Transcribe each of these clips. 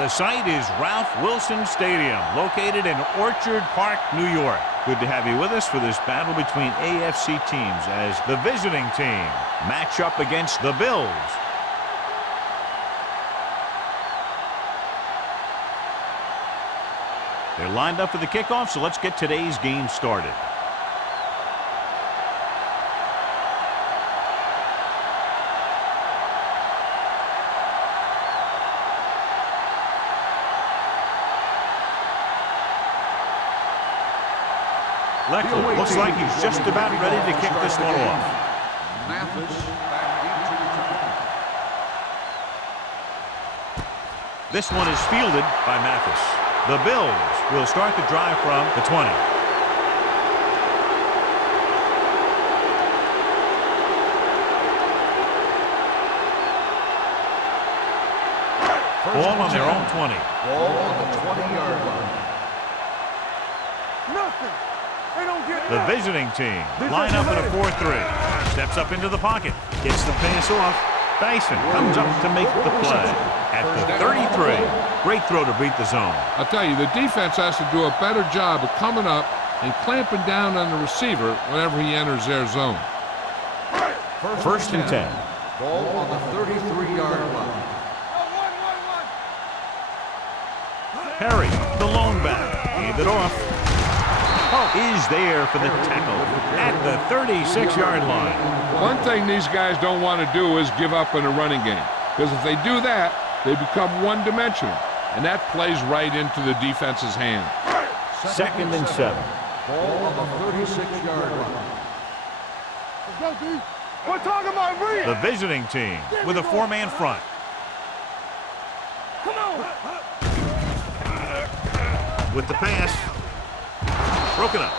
The site is Ralph Wilson Stadium, located in Orchard Park, New York. Good to have you with us for this battle between AFC teams as the visiting team match up against the Bills. They're lined up for the kickoff, so let's get today's game started. Leckler looks like he's just about ready to kick this one off. This one is fielded by Mathis. The Bills will start the drive from the 20. Ball on their own 20. Ball on the 20-yard line. Nothing. They don't get the visiting team line up in a 4-3. Steps up into the pocket. Gets the pass off. Dyson comes up to make the play at the 33. Great throw to beat the zone. I'll tell you, the defense has to do a better job of coming up and clamping down on the receiver whenever he enters their zone. First and 10. Ball on the 33-yard line. Perry, the lone back, hand it off. Is there for the tackle at the 36-yard line. One thing these guys don't want to do is give up in a running game, because if they do that, they become one-dimensional, and that plays right into the defense's hand. Second and 7. Ball on the 36-yard line. Let's go, D. We're talking about me. The visiting team with a 4-man front. Come on. With the pass. Broken up.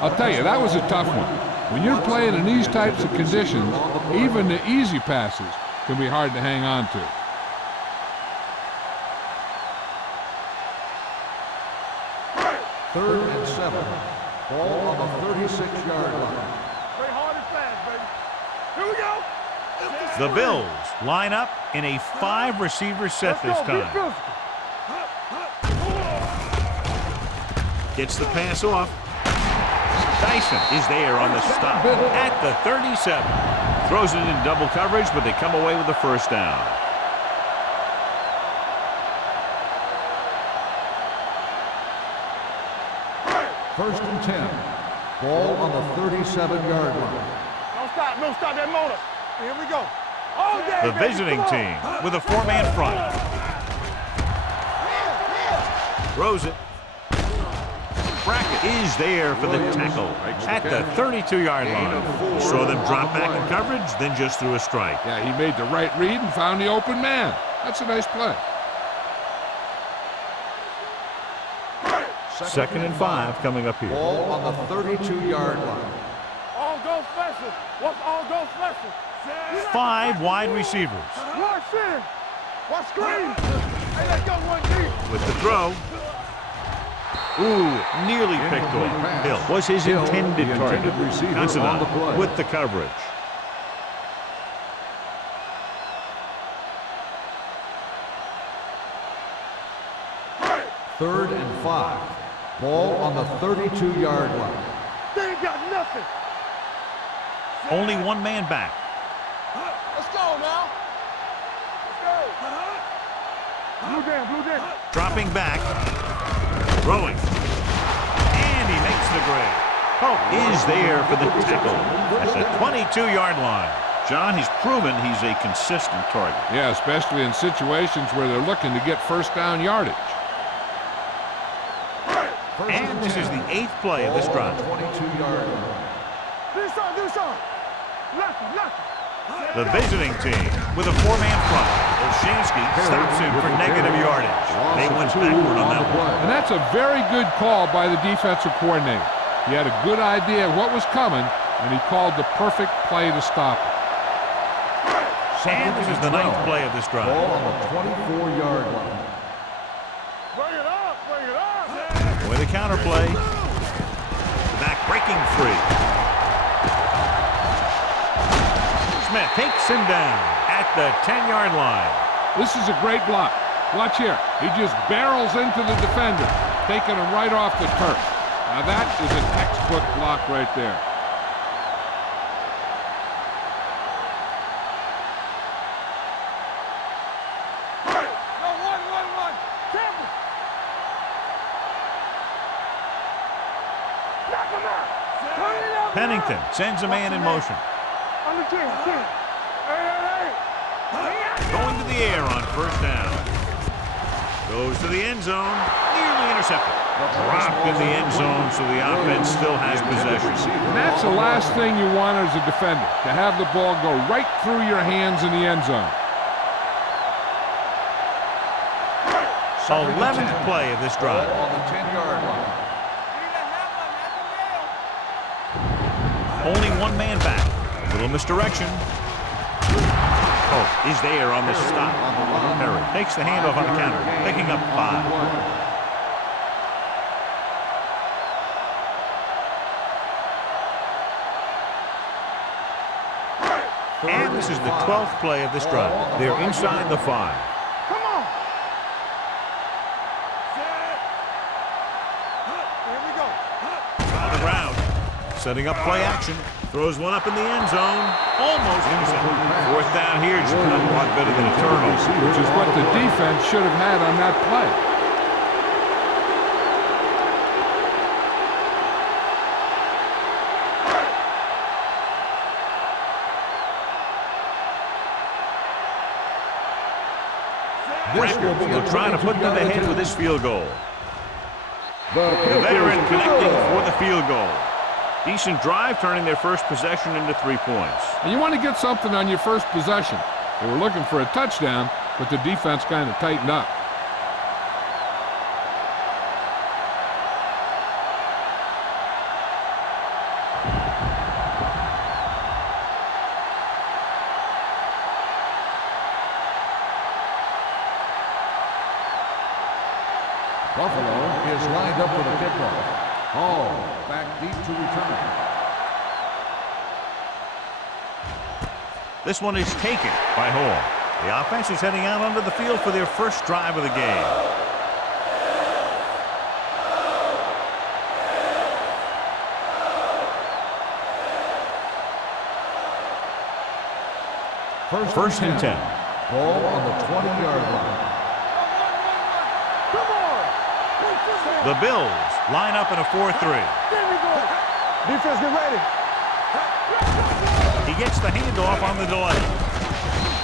I'll tell you, that was a tough one. When you're playing in these types of conditions, even the easy passes can be hard to hang on to. Third and 7. Ball on the 36-yard line. Play hard and fast, baby. Here we go. The Bills line up in a 5-receiver set this time. Gets the pass off. Dyson is there on the stop at the 37. Throws it in double coverage, but they come away with the first down. First and 10. Ball on the 37-yard line. Don't stop that motor. Here we go. All day, the visiting team with a 4-man front. Throws it. Brackett is there for the tackle at the 32-yard line. Saw them drop back in coverage, then just threw a strike. Yeah, he made the right read and found the open man. That's a nice play. Second and 5 coming up here. Ball on the 32-yard line. All go special. What's all go special? 5 wide receivers. One sin. One screen. Hey, let's go one deep. With the throw. Ooh, nearly picked off. Hill was his intended target. Considine with the coverage. Third and 5. Ball on the 32-yard line. They ain't got nothing. Only one man back. Let's go now. Let's go. Blue down. Dropping back. Throwing. And he makes the grab. Is there for the tackle at the 22-yard line. John, he's proven he's a consistent target. Yeah, especially in situations where they're looking to get first down yardage. And this is the 8th play of this drive. 22-yard line. Do something. Left. The visiting team with a 4-man front. Olshansky stops him for negative yardage. They went backward on that one. And that's a very good call by the defensive coordinator. He had a good idea of what was coming, and he called the perfect play to stop it. And this is the 9th play of this drive. Ball on the 24-yard line. Bring it up. With a counter play. Back breaking free. Smith takes him down at the 10-yard line. This is a great block. Watch here. He just barrels into the defender, taking him right off the turf. Now that is a textbook block right there. Pennington sends a man in motion. Going to the air on first down. Goes to the end zone. Nearly intercepted. Dropped in the end zone, so the offense still has possession. And that's the last thing you want as a defender, to have the ball go right through your hands in the end zone. 11th play of this drive. On the 10-yard line. Only one man back. A little misdirection. Oh, is there on this stop. Perry takes the handoff on the counter, picking up 5. And this is the 12th play of this drive. They're inside the 5. Come on. Here we go. On the ground. Setting up play action. Throws one up in the end zone. Almost intercepted. 4th down here. Just not a lot better than a turnover. Which is what the defense should have had on that play. They're trying to put them ahead with this field goal. The veteran connecting for the field goal. Decent drive, turning their first possession into 3 points. And you want to get something on your first possession. They were looking for a touchdown, but the defense kind of tightened up. Buffalo is lined up for the kickoff. Hall back deep to return. This one is taken by Hall. The offense is heading out onto the field for their first drive of the game. First and 10. Ball on the 20-yard line. The Bills line up in a 4-3. Defense, get ready. He gets the handoff on the delay.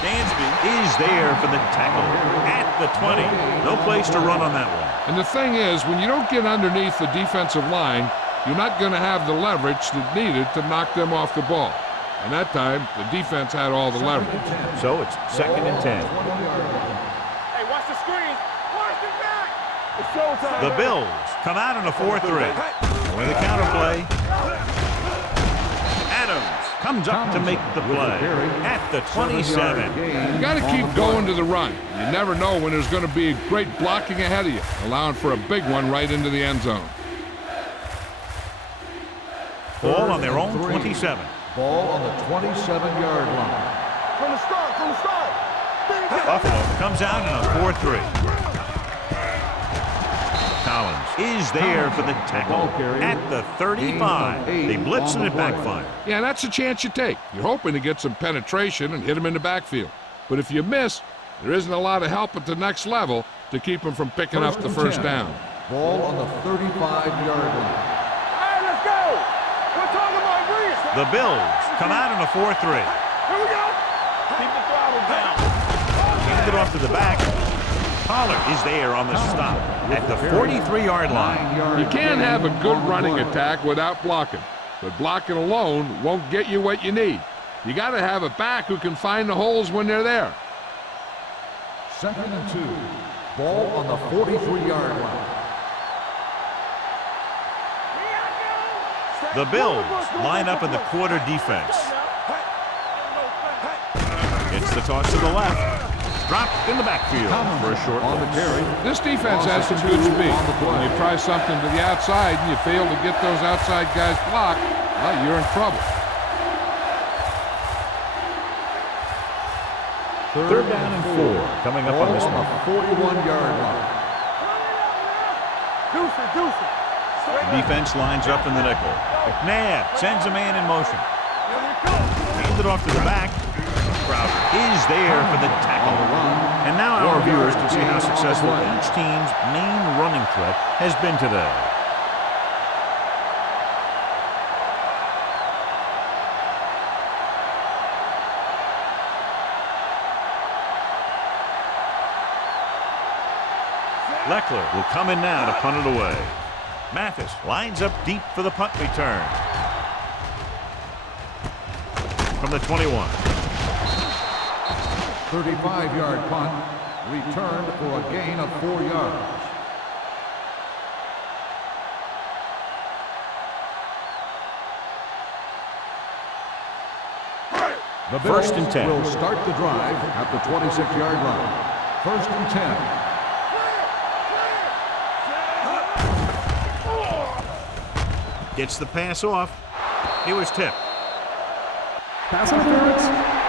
Dansby is there for the tackle at the 20. No place to run on that one. And the thing is, when you don't get underneath the defensive line, you're not going to have the leverage that needed to knock them off the ball. And that time, the defense had all the leverage. So it's 2nd and 10. Hey, watch the screen. Watch the back. It's showtime. The Bills come out in a 4-3. With the counter play. Adams comes up to make the play at the 27. You got to keep going to the run. You never know when there's going to be great blocking ahead of you, allowing for a big one right into the end zone. Ball on their own 27. Ball on the 27-yard line. From the start. Buffalo comes out in a 4-3. Collins is there for the tackle at the 35. They blitz and it backfire. Yeah, that's a chance you take. You're hoping to get some penetration and hit him in the backfield. But if you miss, there isn't a lot of help at the next level to keep him from picking up the first down. Ball on the 35-yard line. Hey, let's go. We're talking about Greece. The Bills come out in a 4-3. Here we go. Keep the throttle down. Hand it off to the back. Pollard is there on the stop at the 43-yard line. You can't have a good running attack without blocking, but blocking alone won't get you what you need. You got to have a back who can find the holes when they're there. 2nd and 2. Ball on the 43-yard line. The Bills line up in the quarter defense. It's the toss to the left. Dropped in the backfield for a short on the carry. This defense has some good speed. When you try something to the outside and you fail to get those outside guys blocked, well, you're in trouble. Third down and 4 coming up on this one. 41-yard line. Defense lines up in the nickel. McNabb sends a man in motion. Hands it off to the back. Crowder is there for the tackle. And now our viewers can see how successful each team's main running threat has been today. Leckler will come in now to punt it away. Mathis lines up deep for the punt return. From the 21. 35-yard punt, returned for a gain of 4 yards. The Bills 1st and 10. will start the drive at the 26-yard line. 1st and 10. Gets the pass off. He was tipped. Pass interference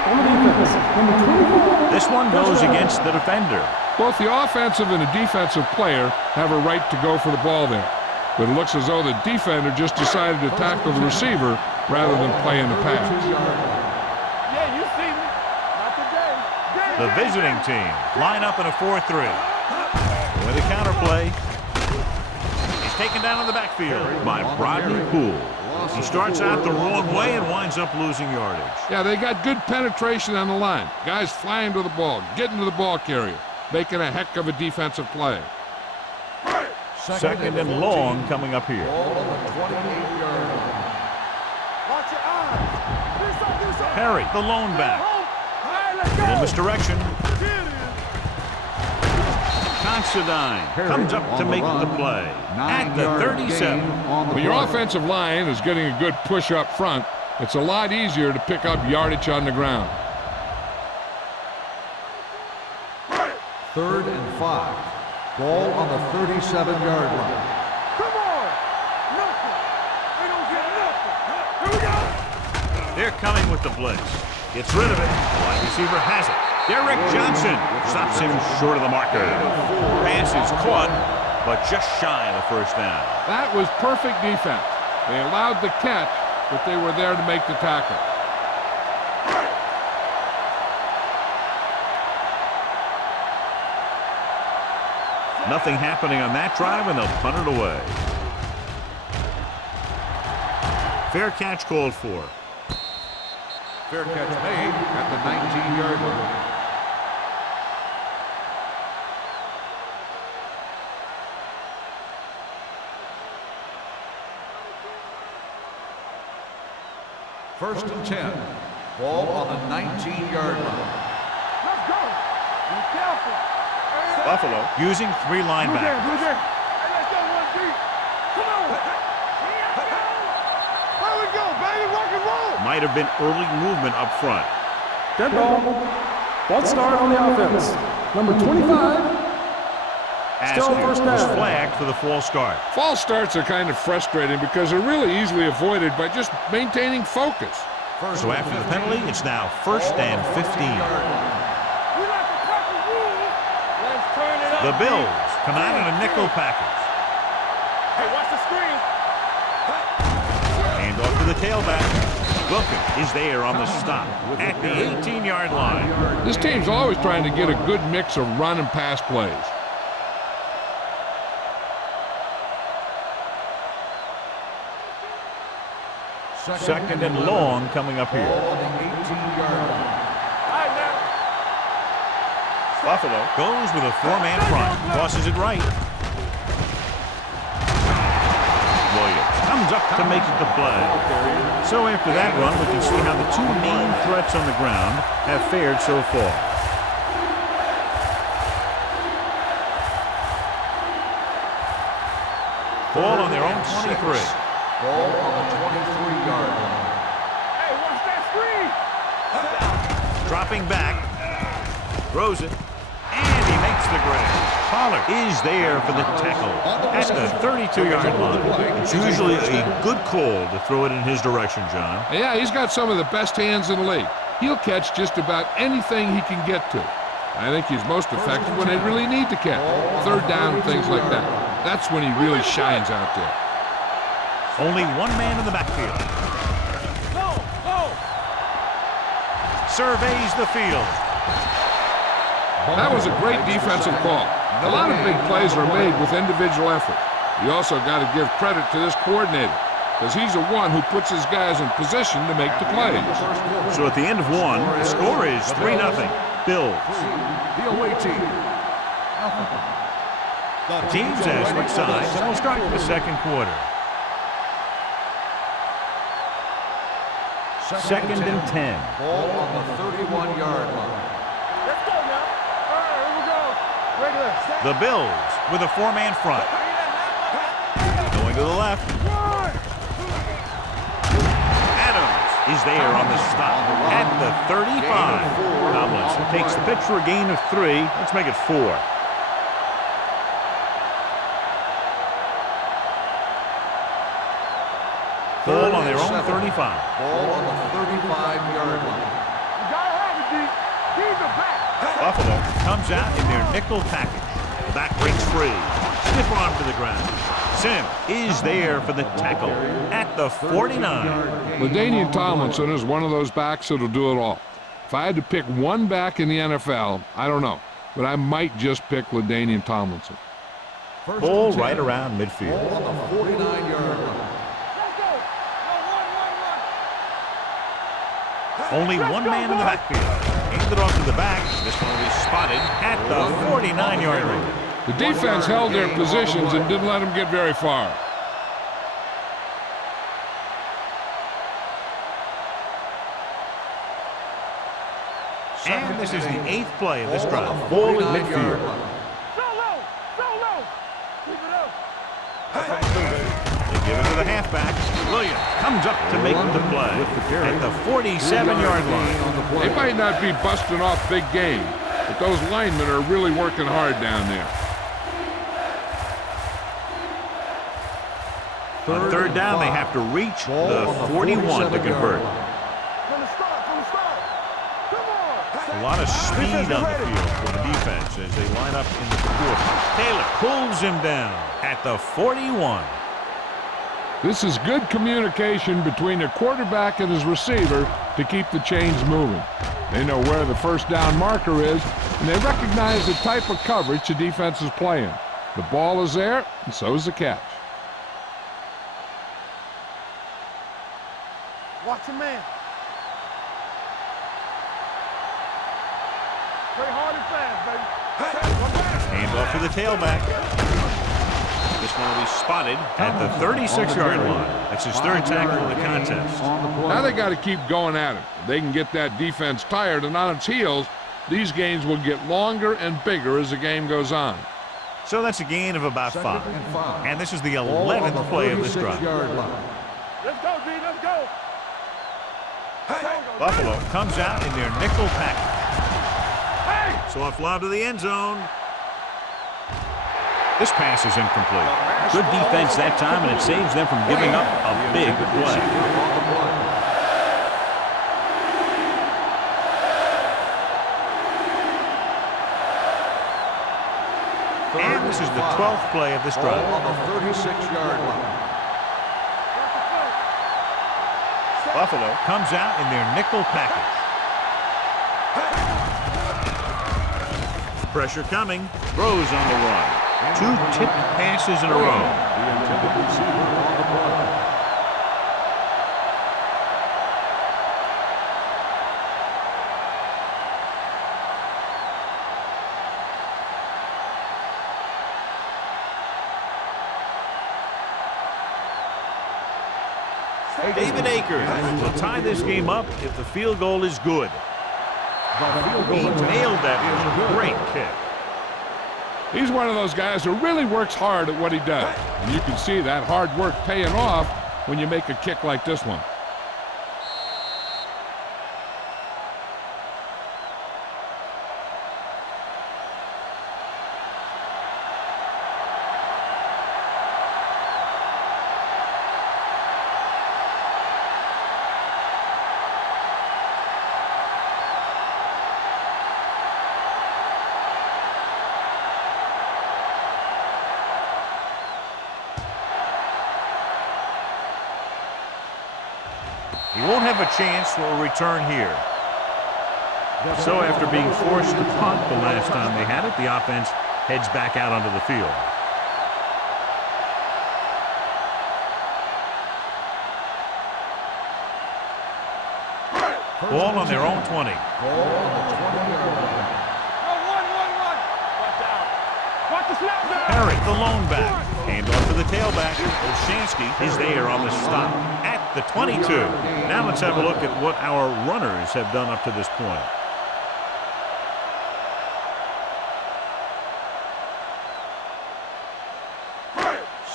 on the defense. Number 24. This one goes against the defender. Both the offensive and the defensive player have a right to go for the ball there. But it looks as though the defender just decided to tackle the receiver rather than play in the pass. Yeah, you see me. Not today. The visiting team line up in a 4-3. With a counterplay. Taken down in the backfield by Rodney Poole. He starts out the wrong way and winds up losing yardage. Yeah, they got good penetration on the line. Guys flying to the ball, getting to the ball carrier, making a heck of a defensive play. 2nd and long coming up here. Watch your eyes. Do something. Perry, the lone back. Little misdirection. Considine comes up to make the play at the 37. When your offensive line is getting a good push up front, it's a lot easier to pick up yardage on the ground. 3rd and 5. Ball on the 37-yard line. Come on. Nothing. They don't get nothing. Here we go. They're coming with the blitz. Gets rid of it. The wide receiver has it. Derrick Johnson stops him short of the marker. Pass is caught, but just shy of the 1st down. That was perfect defense. They allowed the catch, but they were there to make the tackle. Nothing happening on that drive, and they'll punt it away. Fair catch called for. Fair catch made at the 19-yard line. First and 10. Ball on the 19-yard line. Let's go. Be careful. Buffalo using 3 linebackers. Who's there? Hey, let's go one deep. Come on. There we go, baby. Rock and roll. Might have been early movement up front. Dead ball. False start on the offense. Number 25. Still Askew first was down. flagged for the false start. False starts are kind of frustrating because they're really easily avoided by just maintaining focus. So after the penalty, it's now 1st and 15. We like a couple rules. Let's turn it up. The Bills come out in a nickel package. Hey, watch the screen. Hand off to the tailback. Wilkin is there on the stop at the 18-yard line. This team's always trying to get a good mix of run and pass plays. Second and long coming up here. On the 18-yard line. All right, now. Buffalo goes with a 4-man front. Tosses it right. Williams comes up to make the play. So after that run, we can see how the 2 main threats on the ground have fared so far. Ball on their own 23. Ball on the 23-yard line. Hey, watch that screen. Dropping back. Throws it. And he makes the grab. Pollard is there for the tackle at the 32-yard line. It's usually a good call to throw it in his direction, John. Yeah, he's got some of the best hands in the league. He'll catch just about anything he can get to. I think he's most effective when they really need to catch. Third down, things like that. That's when he really shines out there. Only one man in the backfield. Surveys the field. That was a great defensive call. A lot of big plays are made with individual effort. You also got to give credit to this coordinator, because he's the one who puts his guys in position to make the plays. So at the end of one, the score is 3-0. Bills. The away team. The teams have switched sides, and we'll start the second quarter. Second and 10. Ball on the 31-yard line. Let's go now. All right, here we go. Regular. The Bills with a four-man front. Going to the left. Adams is there on the stop at the 35. Tomlinson takes the pitch for a gain of 3. Let's make it 4. Ball on their own 35. Ball on the 35-yard line. You gotta have it, D. Keep it back. Buffalo comes out in their nickel package. The back breaks free. Stiff arm to the ground. Sim is there for the tackle at the 49. LaDainian Tomlinson is one of those backs that'll do it all. If I had to pick one back in the NFL, I don't know, but I might just pick LaDainian Tomlinson. Ball right around midfield. Ball on the 49-yard line. Only one man in the backfield. Handed off to the back. This one will be spotted at the 49-yard line. The defense held their positions and didn't let them get very far. And this is the 8th play of this drive. Ball at midfield. Keep it up. They give it to the halfback. Williams comes up to make the play at the 47-yard line. They might not be busting off big game, but those linemen are really working hard down there. On third down, they have to reach the 41 to convert. From the start. Come on. A lot of speed on the field for the defense as they line up in the quarter. Taylor pulls him down at the 41. This is good communication between the quarterback and his receiver to keep the chains moving. They know where the first down marker is, and they recognize the type of coverage the defense is playing. The ball is there, and so is the catch. Watch your man. Play hard and fast, baby. Hands off to the tailback. This one will be spotted at the 36-yard line. That's his third tackle of the contest. Now they got to keep going at it. If they can get that defense tired and on its heels, these games will get longer and bigger as the game goes on. So that's a gain of about 5. And this is the 11th play of this drive. Let's go, D. Let's go. Buffalo comes out in their nickel package. Soft lob to the end zone. This pass is incomplete. Good defense that time, and it saves them from giving up a big play. And this is the 12th play of this drive. On the 36-yard line. Buffalo comes out in their nickel package. Pressure coming. Throws on the run. 2 tipped passes in a row. The intended receiver on the play. David Akers will tie this game up if the field goal is good. He nailed that. It was a great kick. He's one of those guys who really works hard at what he does. And you can see that hard work paying off when you make a kick like this one. He won't have a chance for a return here. So after being forced to punt the last time they had it, the offense heads back out onto the field. Ball on their own 20. Ball on the 20-yard line. Watch the snap now. Harry, the lone back. Hand off to the tailback. Olshansky is there on the stop at the 22. Now let's have a look at what our runners have done up to this point.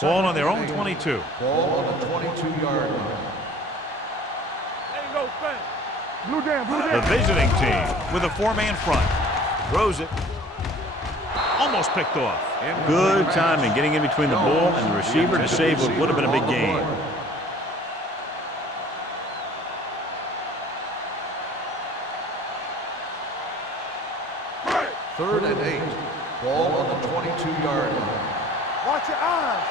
Ball on their own 22. Ball on the 22-yard line. There you go, Spence. Blue down, blue The down. visiting team with a four-man front. Throws it. Almost picked off. Good timing getting in between the ball and the receiver to save what would have been a big gain. Third and 8. Ball on the 22-yard line. Watch your eyes.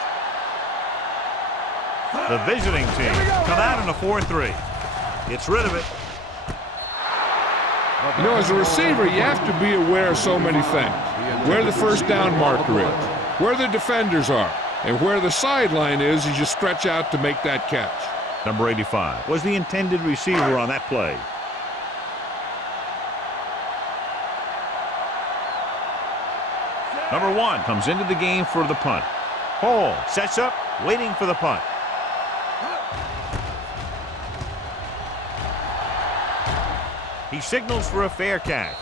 The visiting team come out in a 4-3. Gets rid of it. You know, as a receiver, you have to be aware of so many things. Where the first down marker is, where the defenders are, and where the sideline is as you stretch out to make that catch. Number 85 was the intended receiver on that play. Number 1 comes into the game for the punt. Hall sets up, waiting for the punt. He signals for a fair catch.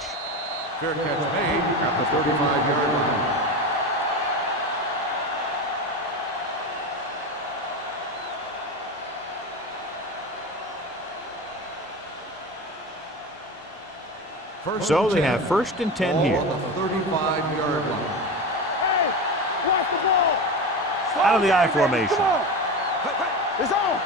Fair catch made at the 35-yard line. So they have first and 10 here. Ball on the 35-yard line. Hey, watch the ball. Out of the I Come formation. on. It's on.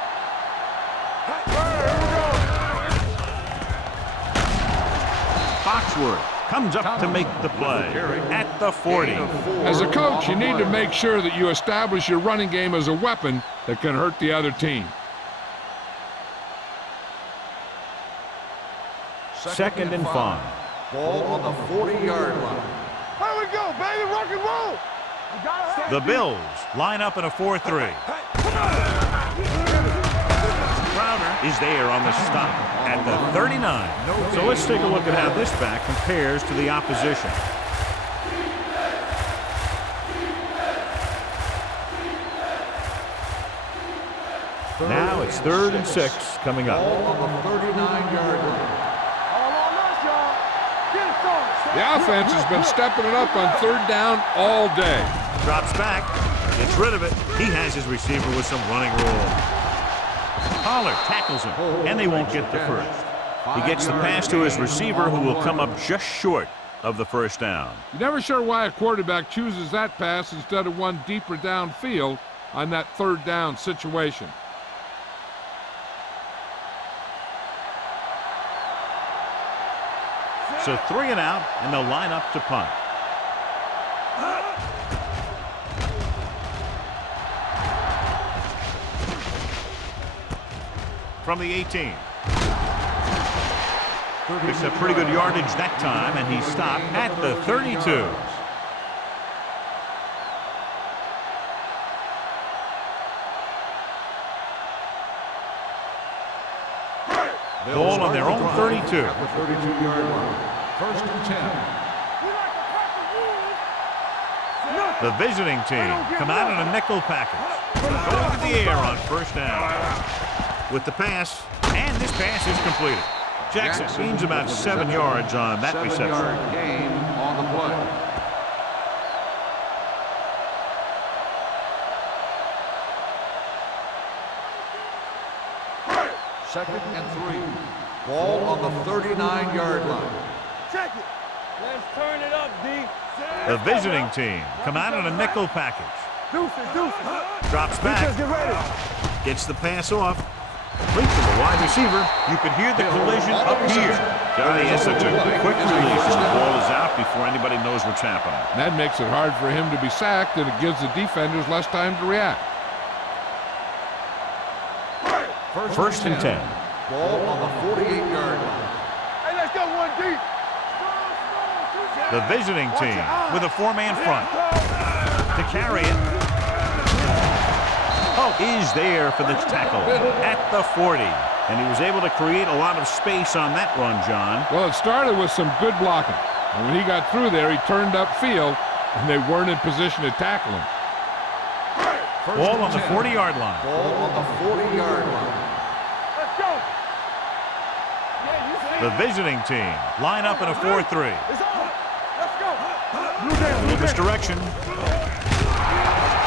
Foxworth comes up to make the play at the 40. As a coach, you need to make sure that you establish your running game as a weapon that can hurt the other team. Second and 5. Ball on the 40-yard line. Here we go, baby. Rock and roll. You got it. The Bills line up in a 4-3. Crowder is there on the stop at the 39. So let's take a look at how this back compares to the opposition. Now it's 3rd and 6 coming up. Ball on the 39-yard line. All on us, y'all. Get it started. The offense has been stepping it up on 3rd down all day. Drops back, gets rid of it. He has his receiver with some running room. Pollard tackles him, and they won't get the first. He gets the pass to his receiver, who will come up just short of the first down. You're never sure why a quarterback chooses that pass instead of one deeper downfield on that 3rd down situation. So 3 and out, and they'll line up to punt. From the 18. Picks up pretty good yardage that time, and he stopped at the 32. Ball on their own 32. At the 32-yard line. 1st and 10. The visiting team come out in a nickel package. Going to the air on first down. With the pass, and this pass is completed. Jackson gains about 7 yards on that reception. 7-yard gain on the play. Second and 3. Ball on the 39-yard line. Check it. Let's turn it up, D. The visiting team come out in a nickel package. Deuces. Drops back, Just get ready. gets the pass off. Complete to the wide receiver. You could hear the collision up here. Johnny has such a quick release, and the ball is out before anybody knows what's happening. That makes it hard for him to be sacked, and it gives the defenders less time to react. First and 10. Ball on the 48-yard line. Hey, let's go one deep. The visiting team with a four-man front. To carry it. Hope is there for the tackle at the 40. And he was able to create a lot of space on that run, John. Well, it started with some good blocking. And when he got through there, he turned upfield, and they weren't in position to tackle him. Ball on the 40-yard line. Ball on the 40-yard line. Let's go. The visiting team line up in a 4-3. It's on. Let's go. Little misdirection.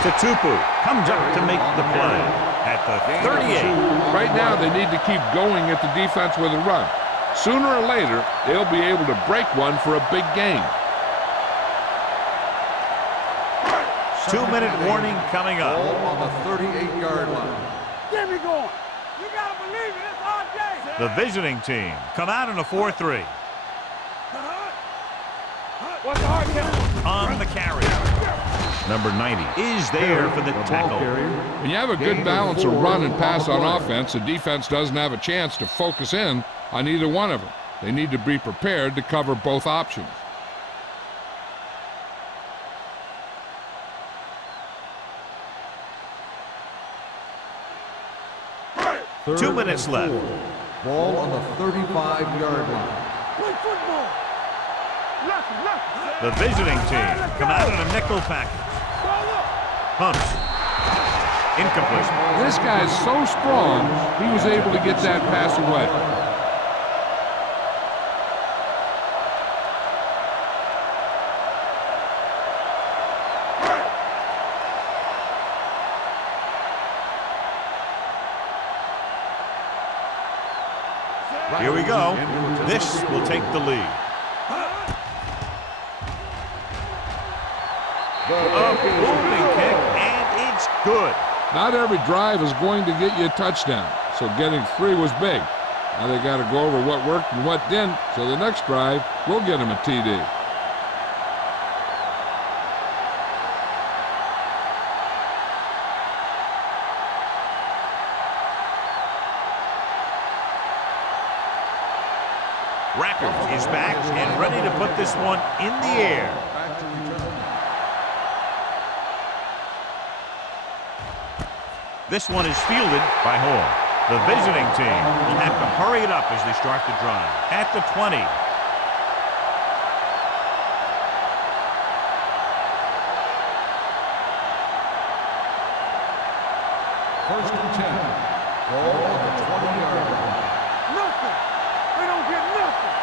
Tupu comes up to make the play at the 38. Right now, they need to keep going at the defense with a run. Sooner or later, they'll be able to break one for a big gain. 2-minute warning coming up. Ball on the 38-yard line. Get me going. You got to believe it. It's our day. The visiting team come out in a 4-3. What's the hard count? On the carry. Number 90 is there for the tackle. When you have a good balance of run and pass on offense, the defense doesn't have a chance to focus in on either one of them. They need to be prepared to cover both options. Third 2 minutes and left. 4. Ball on the 35-yard line. Play football. Left. The visiting team come out in a nickel package. Pumps. Incomplete. This guy's so strong, he was able to get that pass away. Here we go. This will take the lead. A booming kick, and it's good. Not every drive is going to get you a touchdown, so getting 3 was big. Now they got to go over what worked and what didn't, so the next drive will get them a TD. Rackers is back and ready to put this one in the air. Back to return. This one is fielded by Hall. The visiting team will have to hurry it up as they start the drive. At the 20. First and 10. Ball on the 20-yard line. Nothing. They don't get nothing.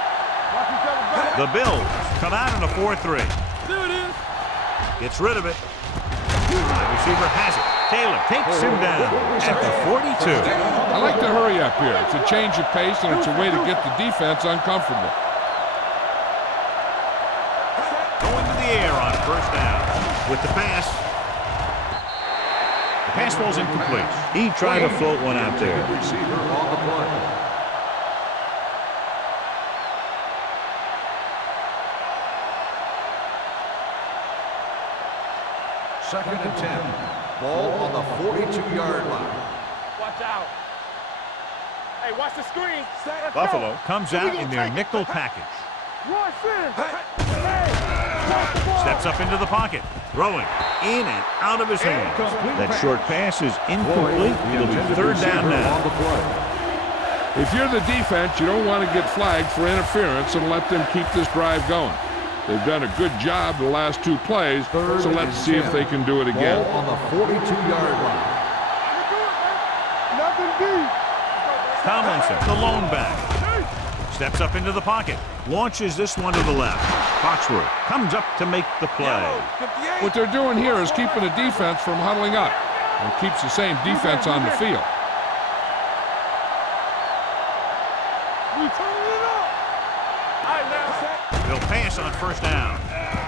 Watch each other back. The Bills come out in a 4-3. There it is. Gets rid of it. The receiver has it. Taylor takes him down at the 42. I like to hurry up here. It's a change of pace, and it's a way to get the defense uncomfortable. Going to the air on first down. With the pass. The pass ball's incomplete. He tried to float one out there. Receiver on the play. Second and 10. Ball on the 42-yard line. Watch out. Hey, watch the screen. Let's Buffalo go. comes out in their nickel package. Rush in. Hey, watch the ball. Steps up into the pocket. Throwing in and out of his hands. That short pass is incomplete. It'll be third down now. On the play. If you're the defense, you don't want to get flagged for interference and let them keep this drive going. They've done a good job the last 2 plays, so let's see if they can do it again. Ball on the 42-yard line. Nothing deep. Tomlinson, the lone back. Steps up into the pocket. Launches this one to the left. Foxworth comes up to make the play. What they're doing here is keeping the defense from huddling up and keeps the same defense on the field. We turning it up. All right, now. They'll pass on first down.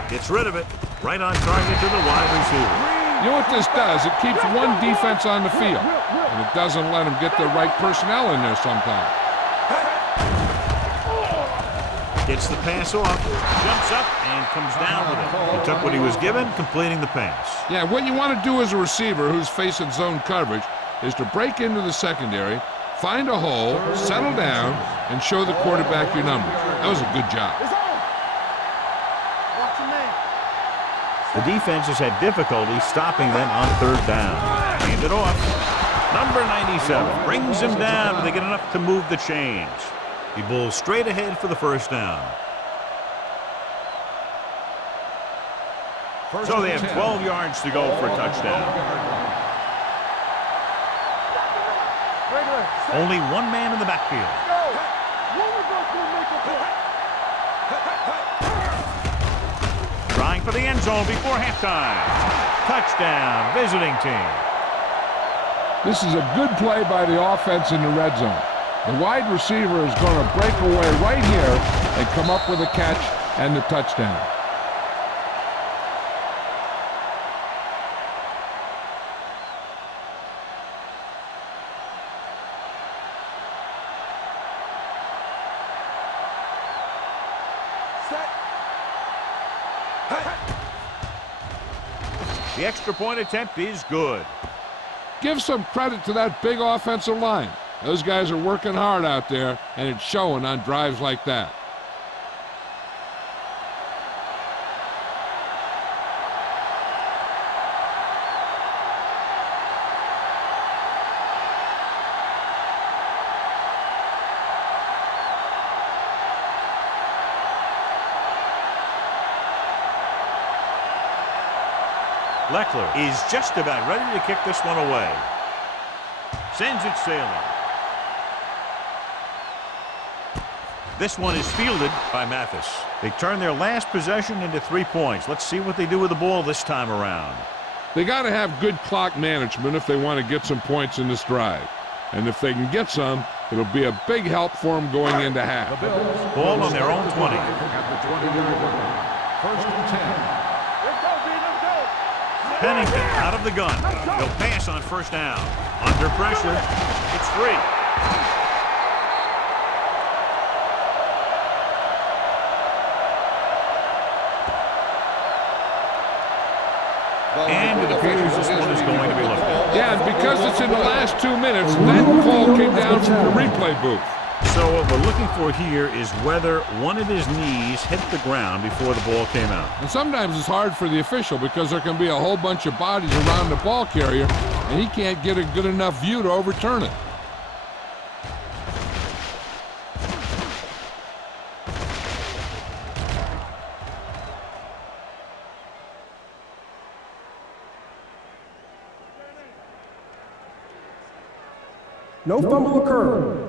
Gets rid of it. Right on target to the wide receiver. You know what this does? It keeps one defense on the field, and it doesn't let them get the right personnel in there sometimes. Gets the pass off. Jumps up and comes down with it. He took what he was given, completing the pass. Yeah, what you want to do as a receiver who's facing zone coverage is to break into the secondary, find a hole, settle down, and show the quarterback your numbers. That was a good job. It's on. Watch your man. The defense has had difficulty stopping them on third down. Hand it off. Number 97 brings him down, but they get enough to move the chains. He bowls straight ahead for the first down. So they have 12 yards to go for a touchdown. Only one man in the backfield. Trying for the end zone before halftime. Touchdown, visiting team. This is a good play by the offense in the red zone. The wide receiver is going to break away right here and come up with a catch and the touchdown. The extra point attempt is good. Give some credit to that big offensive line. Those guys are working hard out there, and it's showing on drives like that. Leckler is just about ready to kick this one away. Sends it sailing. This one is fielded by Mathis. They turn their last possession into 3 points. Let's see what they do with the ball this time around. They got to have good clock management if they want to get some points in this drive. And if they can get some, it'll be a big help for them going into half. Ball on their own 20. At the 20-yard line. First and 10. Pennington out of the gun. He'll pass on first down. Under pressure. It's free. And it appears this one is going to be looked at. Yeah, and because it's in the last 2 minutes, that call came down from the replay booth. So what we're looking for here is whether one of his knees hit the ground before the ball came out. And sometimes it's hard for the official because there can be a whole bunch of bodies around the ball carrier, and he can't get a good enough view to overturn it. No fumble occurred.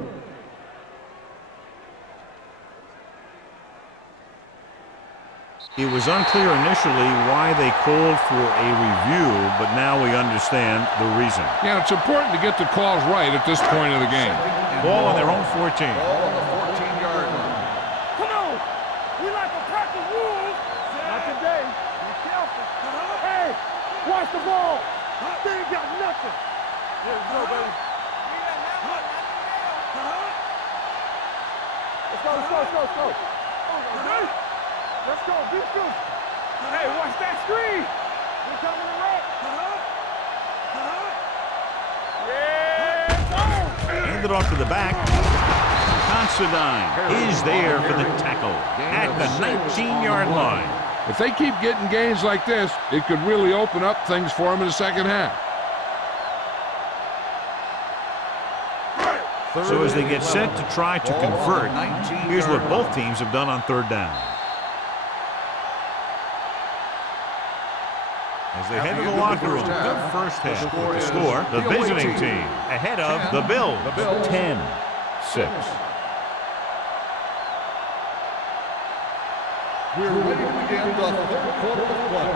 It was unclear initially why they called for a review, but now we understand the reason. Yeah, it's important to get the calls right at this point of the game. Ball on their own 14. Ball on the 14-yard line. Come on! We like to practice rules! Not today. Be careful. Hey! Watch the ball! They ain't got nothing! There we go, baby. Let's go. Let's go, beat you. Hey, watch that screen. We're coming to wreck. Yeah, Hand it off to the back. Considine is there for the tackle at the 19-yard line. If they keep getting gains like this, it could really open up things for them in the second half. So as they get set to try to convert, here's what both teams have done on third down. As they head to the locker room, the first half. The score, the visiting team ahead of the Bills, 10-6. We're ready to begin the third quarter of play.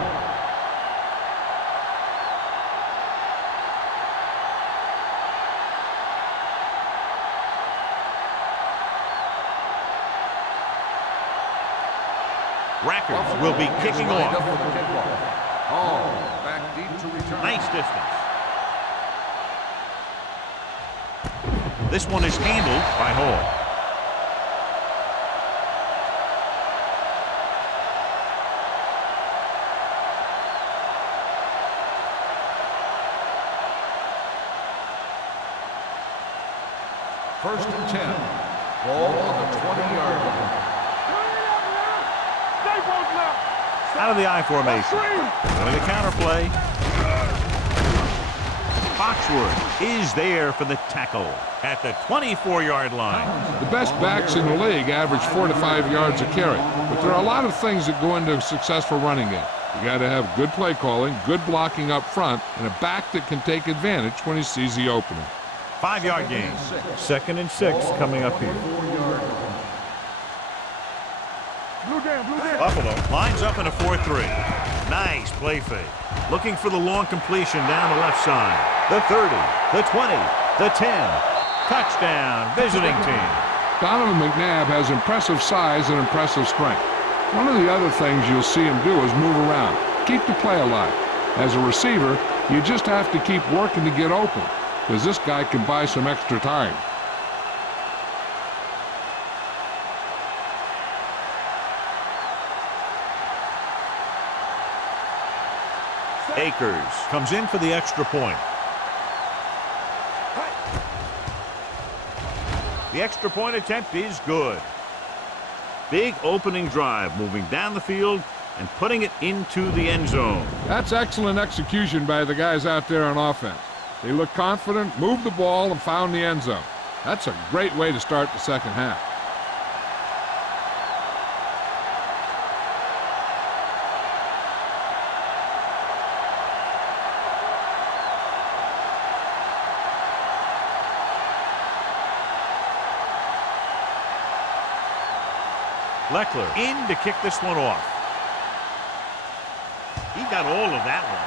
Rackers will be kicking off. Back deep to return. Nice distance. This one is handled by Hall. First and 10. Ball on the 20-yard line. Out of the I formation. Going to counterplay. Foxworth is there for the tackle at the 24-yard line. The best backs in the league average 4 to 5 yards a carry, but there are a lot of things that go into a successful running game. You got to have good play calling, good blocking up front, and a back that can take advantage when he sees the opening. 5-yard gain. 2nd and 6 coming up here. Blue down. Buffalo lines up in a 4-3. Nice play fake. Looking for the long completion down the left side. The 30, the 20, the 10. Touchdown, visiting team. Donovan McNabb has impressive size and impressive strength. One of the other things you'll see him do is move around, keep the play alive. As a receiver, you just have to keep working to get open, because this guy can buy some extra time. Akers comes in for the extra point. The extra point attempt is good. Big opening drive, moving down the field and putting it into the end zone. That's excellent execution by the guys out there on offense. They look confident, moved the ball, and found the end zone. That's a great way to start the second half. Leckler in to kick this one off. He got all of that one.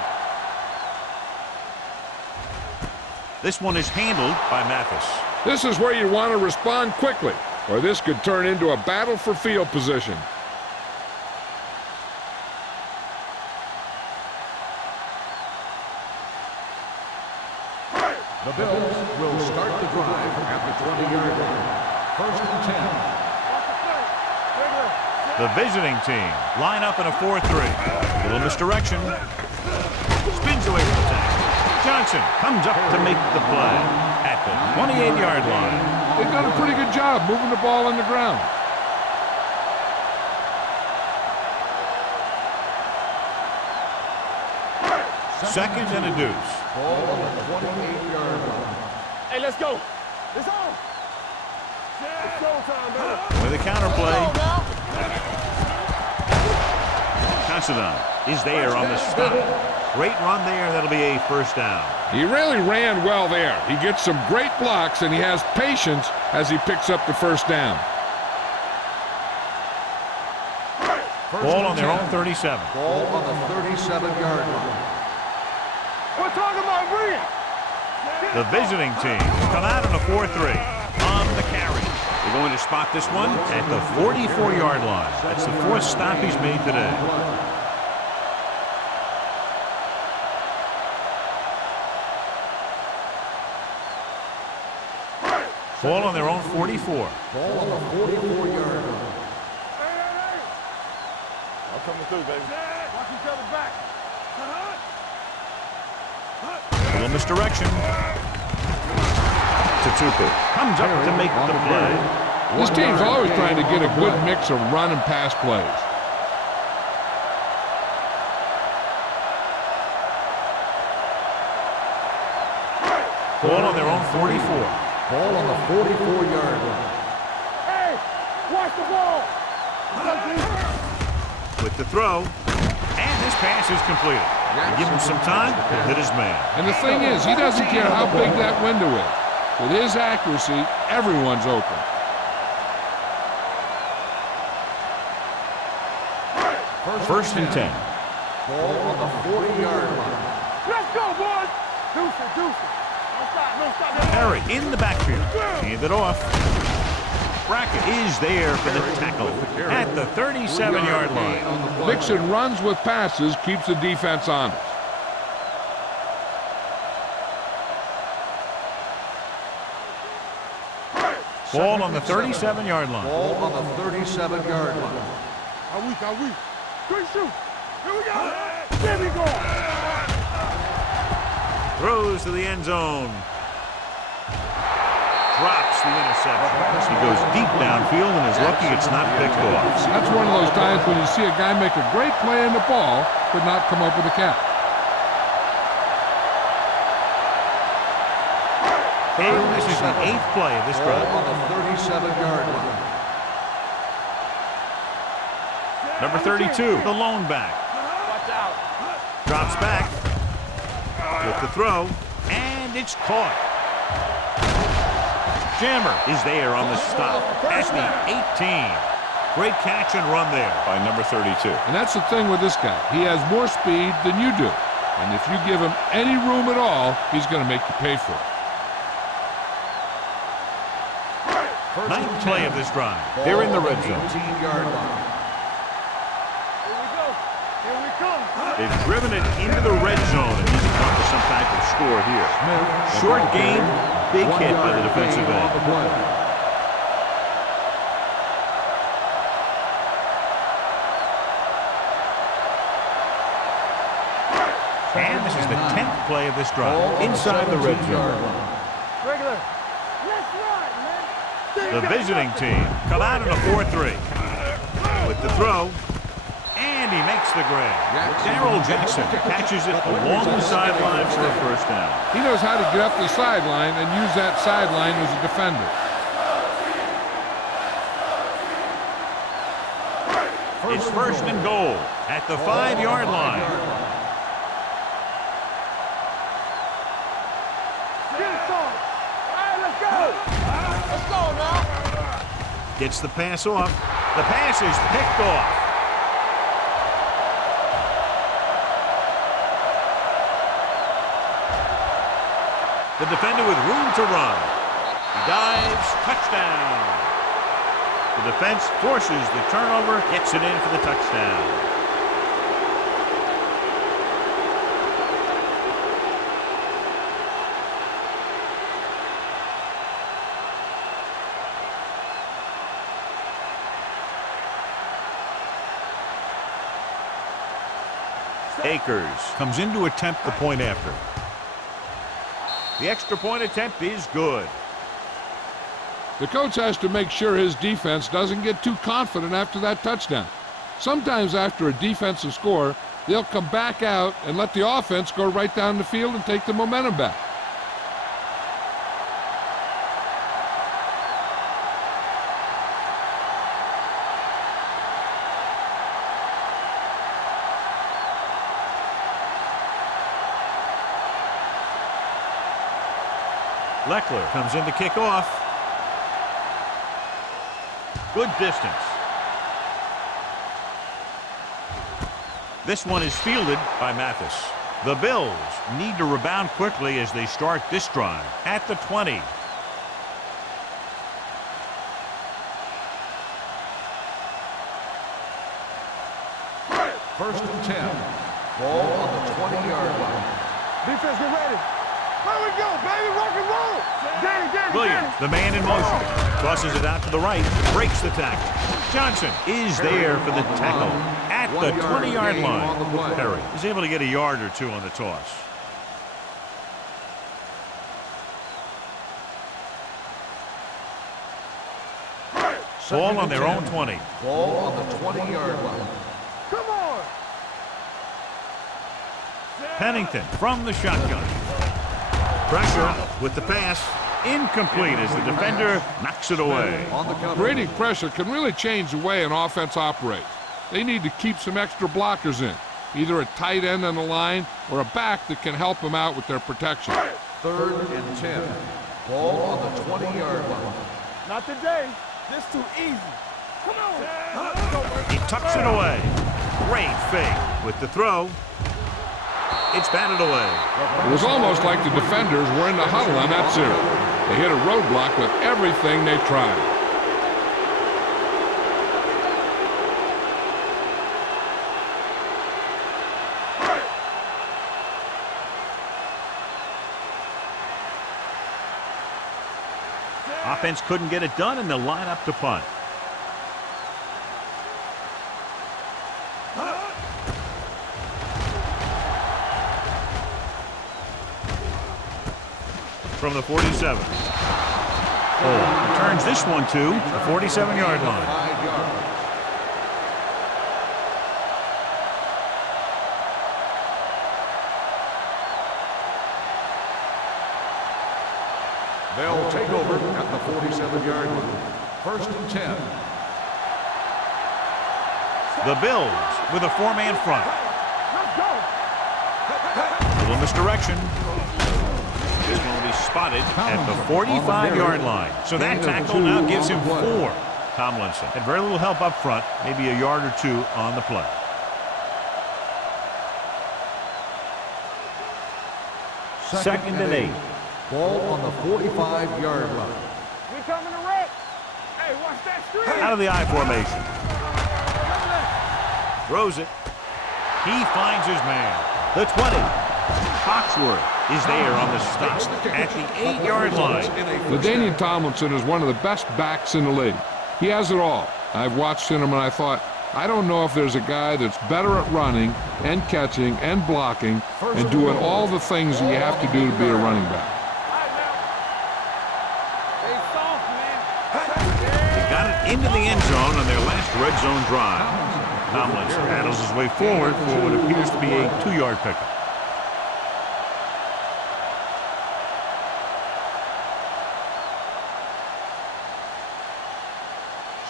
This one is handled by Mathis. This is where you want to respond quickly, or this could turn into a battle for field position. The Bills will start the drive at the 20-yard line. First and 10. The visiting team line up in a 4-3. Little misdirection. Spins away from the tackle. Johnson comes up to make the play at the 28-yard line. They've done a pretty good job moving the ball on the ground. Second and a deuce. Ball on the 28-yard line. Hey, let's go. It's on. It's showtime, baby. With a counterplay. Considine is there on the stop. Great run there. That'll be a first down. He really ran well there. He gets some great blocks, and he has patience as he picks up the first down. Ball on their own 37. Ball on the 37-yard line. We're talking about bringing. The visiting team come out in a 4-3 on the carry. They're going to spot this one at the 44-yard line. That's the fourth stop he's made today. Ball on their own 44. Ball on the 44-yard line. Hey. I'm coming through, baby. Watch each other back. Little misdirection. Tatupu comes up to make the play. This team's always trying to get a good mix of run and pass plays. Ball on their own 44. Ball on the 44-yard line. Hey, watch the ball. With the throw, and this pass is completed. They give him some time to hit his man. And the thing is, he doesn't care how big that window is. With his accuracy, everyone's open. First and 10. Ball on the 40-yard line. Let's go, boys. Deuce it. Don't stop. Perry in the backfield. Hand it off. Brackett is there for the tackle at the 37-yard line. Mixing runs with passes keeps the defense honest. Ball on the 37-yard line. Ball on the 37-yard line. Are we? Quick shoot. Here we go. There we go. Throws to the end zone. drops the interception. He goes deep downfield and is lucky it's not picked off. That's one of those times when you see a guy make a great play in the ball, but not come up with a catch. And this is the 8th play of this drive. On the 37-yard line. Number 32, the lone back. Drops back with the throw, and it's caught. Jammer is there on the stop at the 18. Great catch and run there by number 32. And that's the thing with this guy. He has more speed than you do. And if you give him any room at all, he's going to make you pay for it. 9th play of this drive. They're in the red zone. 18-yard line. Here we go. Here we come. They've driven it into the red zone and need to come to some type of score here. Short gain, big hit by the defensive end. And this is the 10th play of this drive. Inside the red zone. Regular. Let's ride, man. The visiting team come out in a 4-3. With the throw, and he makes the grab. Darrell Jackson catches it along the sideline for a first down. He knows how to get up the sideline and use that sideline as a defender. It's 1st and goal at the 5-yard line. Get it on. All right, let's go. Let's go now. Gets the pass off. The pass is picked off. The defender with room to run. He dives, touchdown. The defense forces the turnover, gets it in for the touchdown. Akers comes in to attempt the point after. The extra point attempt is good. The coach has to make sure his defense doesn't get too confident after that touchdown. Sometimes after a defensive score, they'll come back out and let the offense go right down the field and take the momentum back. Leckler comes in to kick off. Good distance. This one is fielded by Mathis. The Bills need to rebound quickly as they start this drive at the 20. First and 10. Ball on the 20-yard line. Defense, get ready. Here we go, baby. Rock and roll. Danny. Williams, the man in motion, tosses it out to the right, breaks the tackle. Johnson is there for the tackle at the 20-yard line. Perry is able to get a yard or two on the toss. Ball on their own 20. Ball on the 20-yard line. Come on. Pennington from the shotgun. Pressure with the pass. Incomplete as the defender knocks it away. On the cover. Creating pressure can really change the way an offense operates. They need to keep some extra blockers in, either a tight end on the line or a back that can help them out with their protection. 3rd and 10. Ball on the 20-yard line. Not today. This too easy. Come on. He tucks it away. Great fake with the throw. It's batted away. It was almost like the defenders were in the huddle on that series. They hit a roadblock with everything they tried. Offense couldn't get it done, and they'll line up to punt. From the 47. He turns this one to the 47-yard line. 5 yards. They'll take over at the 47-yard line. 1st and 10. The Bills with a 4-man front. Let's go. Little misdirection. This one will be spotted at the 45-yard line. So that tackle now gives him 4. Tomlinson had very little help up front, maybe a yard or 2 on the play. Second and 8. Ball on the 45-yard line. We coming to wreck. Hey, watch that screen. Out of the I formation. Throws it. He finds his man. The 20. Foxworth is there on the stop at the 8-yard line. LaDainian Tomlinson is one of the best backs in the league. He has it all. I've watched him and I thought, I don't know if there's a guy that's better at running and catching and blocking and doing all the things that you have to do to be a running back. They got it into the end zone on their last red zone drive. Tomlinson paddles his way forward for what appears to be a 2-yard pickup.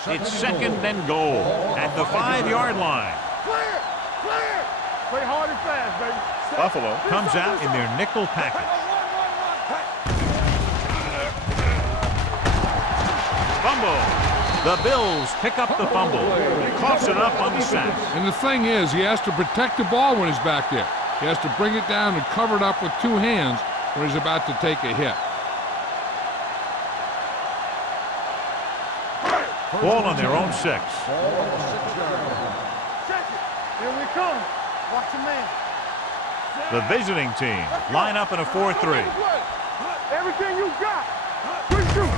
It's second and goal at the 5-yard line. Clear. Clear. Play hard and fast, baby. Buffalo comes out in their nickel package. Fumble. The Bills pick up the fumble. Coughs it up on the sack. And the thing is, he has to protect the ball when he's back there. He has to bring it down and cover it up with 2 hands when he's about to take a hit. Ball on their own 6. Ball on the 6-yard line. Check it. Here we come. Watch your man. The visiting team line up in a 4-3. Everything you got. Quick shoot.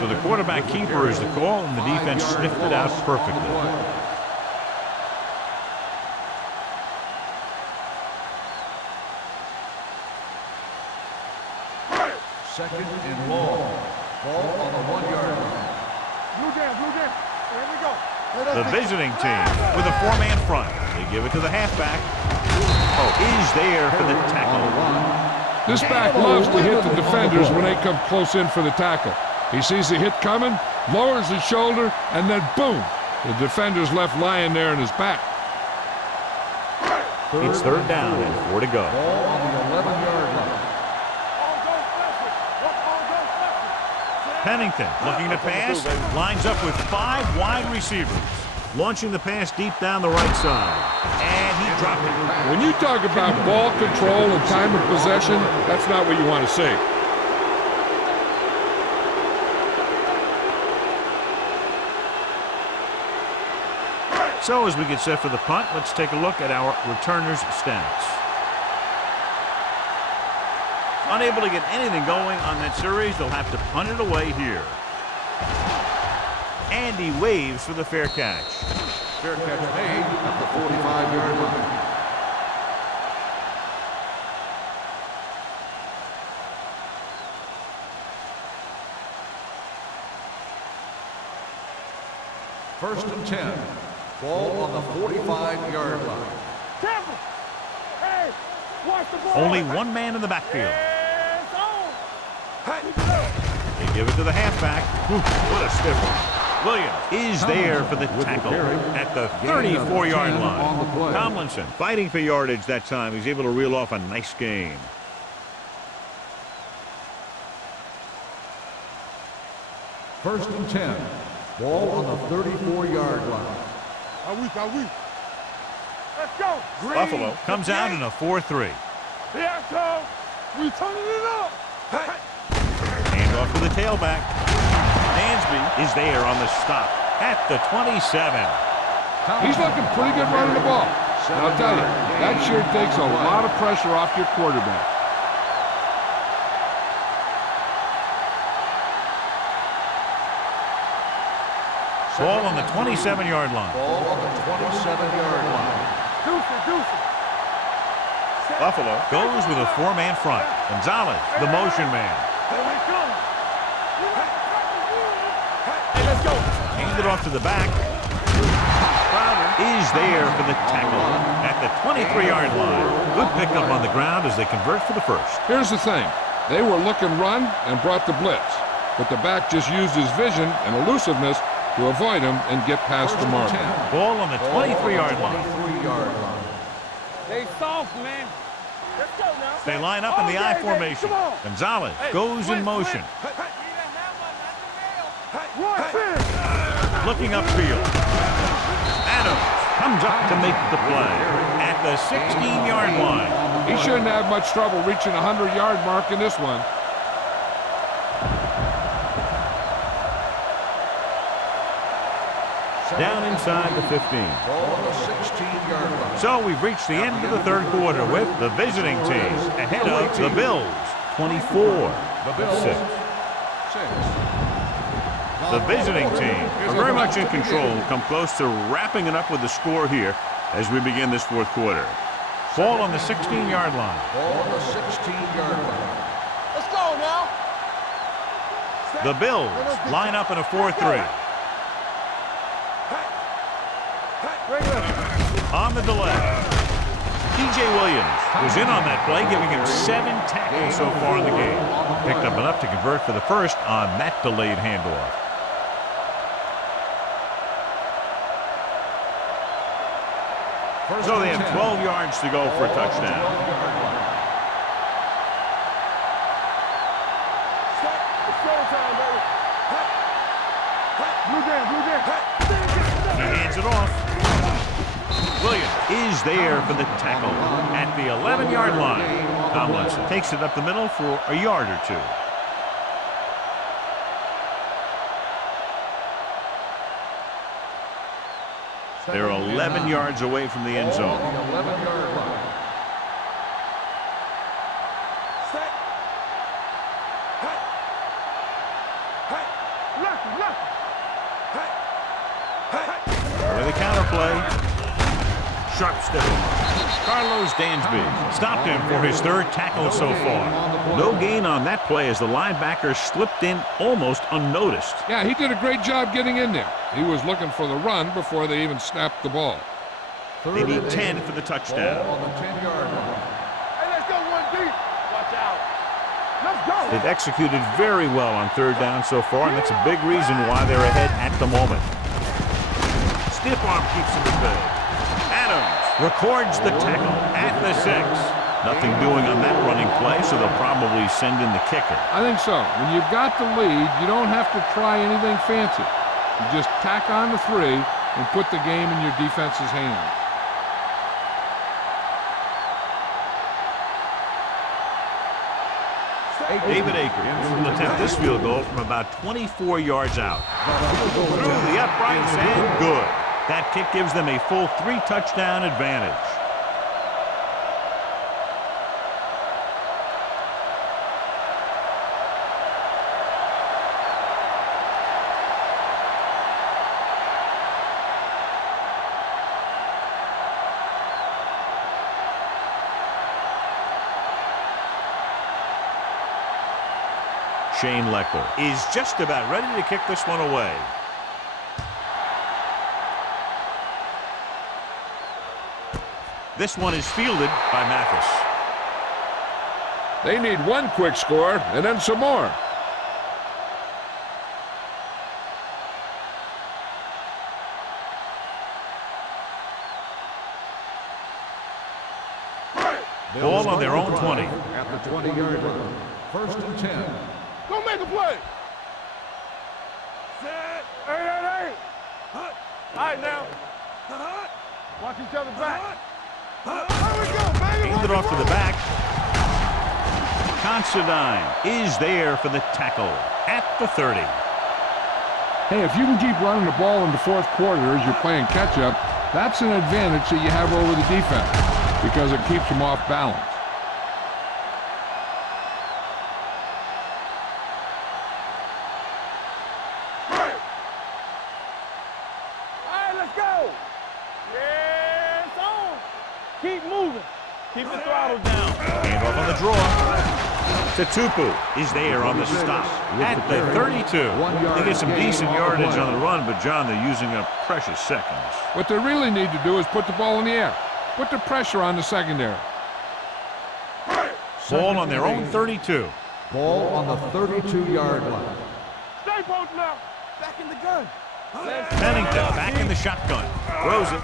So the quarterback keeper is the call, and the defense sniffed it out perfectly. Second and long. Ball on the 1-yard line. Blue down. Here we go. The visiting team with a 4-man front. They give it to the halfback. Oh, he's there for the tackle. This back loves to hit the defenders when they come close in for the tackle. He sees the hit coming, lowers his shoulder, and then boom, the defender's left lying there in his back. It's 3rd down and 4 to go. Ball on the 11-yard line. Pennington looking to pass, lines up with 5 wide receivers. Launching the pass deep down the right side. And he dropped it. When you talk about ball control and time of possession, that's not what you want to see. So as we get set for the punt, let's take a look at our returners' stats. Unable to get anything going on that series, they'll have to punt it away here. And he waves for the fair catch. Fair catch made at the 45-yard line. First and 10. Ball on the 45-yard line. Temple. Hey, watch the ball. Only 1 man in the backfield. It's on. They give it to the halfback. Whew, what a stiff one. Williams is there for the tackle at the 34-yard line. Tomlinson fighting for yardage that time. He's able to reel off a nice game. First and 10. Ball on the 34-yard line. Are we? Let's go. Green. Buffalo comes out in a 4-3. Here I come. We turning it up. Hand off to the tailback. Dansby is there on the stop at the 27. He's looking pretty good running the ball. And I'll tell you, that sure takes a lot of pressure off your quarterback. Ball on the 27-yard line. Ball on the 27-yard line. Deuce it. Buffalo goes with a four-man front. Gonzalez, the motion man. Hey, let's go. Handed off to the back. Crowder is there for the tackle at the 23-yard line. Good pickup on the ground as they convert for the first. Here's the thing. They were looking run and brought the blitz, but the back just used his vision and elusiveness to avoid him and get past the marker. Ball on the 23-yard line. Stay soft, man. Let's go now. They line up in the I formation. Gonzalez goes in motion. Looking upfield. Adams comes up to make the play at the 16-yard line. He shouldn't have much trouble reaching a 100-yard mark in this one. Down inside the 15. So we've reached the end of the third quarter with the visiting team ahead of the Bills, 24-6. The visiting team are very much in control, come close to wrapping it up with the score here as we begin this fourth quarter. Ball on the 16-yard line. Let's go now. The Bills line up in a 4-3. On the delay. DJ Williams was in on that play, giving him 7 tackles so far in the game. Picked up enough to convert for the first on that delayed handoff. So they have 12 yards to go for a touchdown. He hands it off. Williams is there for the tackle at the 11-yard line. Tomlinson takes it up the middle for a yard or two. They're 11 yards away from the end zone. With a counterplay. Sharp step. Carlos Dansby stopped him for his third tackle so far. No gain on that play as the linebacker slipped in almost unnoticed. Yeah, he did a great job getting in there. He was looking for the run before they even snapped the ball. They need 10 for the touchdown. Hey, let's go one deep. Watch out. Let's go. They've executed very well on third down so far, and that's a big reason why they're ahead at the moment. Stiff arm keeps him at bay. Adams records the tackle at the 6. Nothing doing on that running play, so they'll probably send in the kicker. I think so. When you've got the lead, you don't have to try anything fancy. You just tack on the 3 and put the game in your defense's hands. David Akers will attempt this field goal from about 24 yards out. Through the uprights and good. That kick gives them a full 3-touchdown advantage. Shane Leckler is just about ready to kick this one away. This one is fielded by Mathis. They need one quick score and then some more. Ball on their own 20. At the 20-yard line. 1st and 10. Go make a play. Set. Hey. All right, now. Watch each other back. There we go, baby. Handed off to the back. Considine is there for the tackle at the 30. Hey, if you can keep running the ball in the fourth quarter as you're playing catch-up, that's an advantage that you have over the defense because it keeps them off balance. All right, let's go. Yeah, it's on. Keep moving. Keep the throttle down. Hand off on the draw. Tupu is there on the stop at the 32. They get some decent yardage on the run, but, John, they're using up precious seconds. What they really need to do is put the ball in the air. Put the pressure on the secondary. Ball on their own 32. Ball on the 32-yard line. Stay posted up. Back in the gun. Pennington back in the shotgun. Throws it.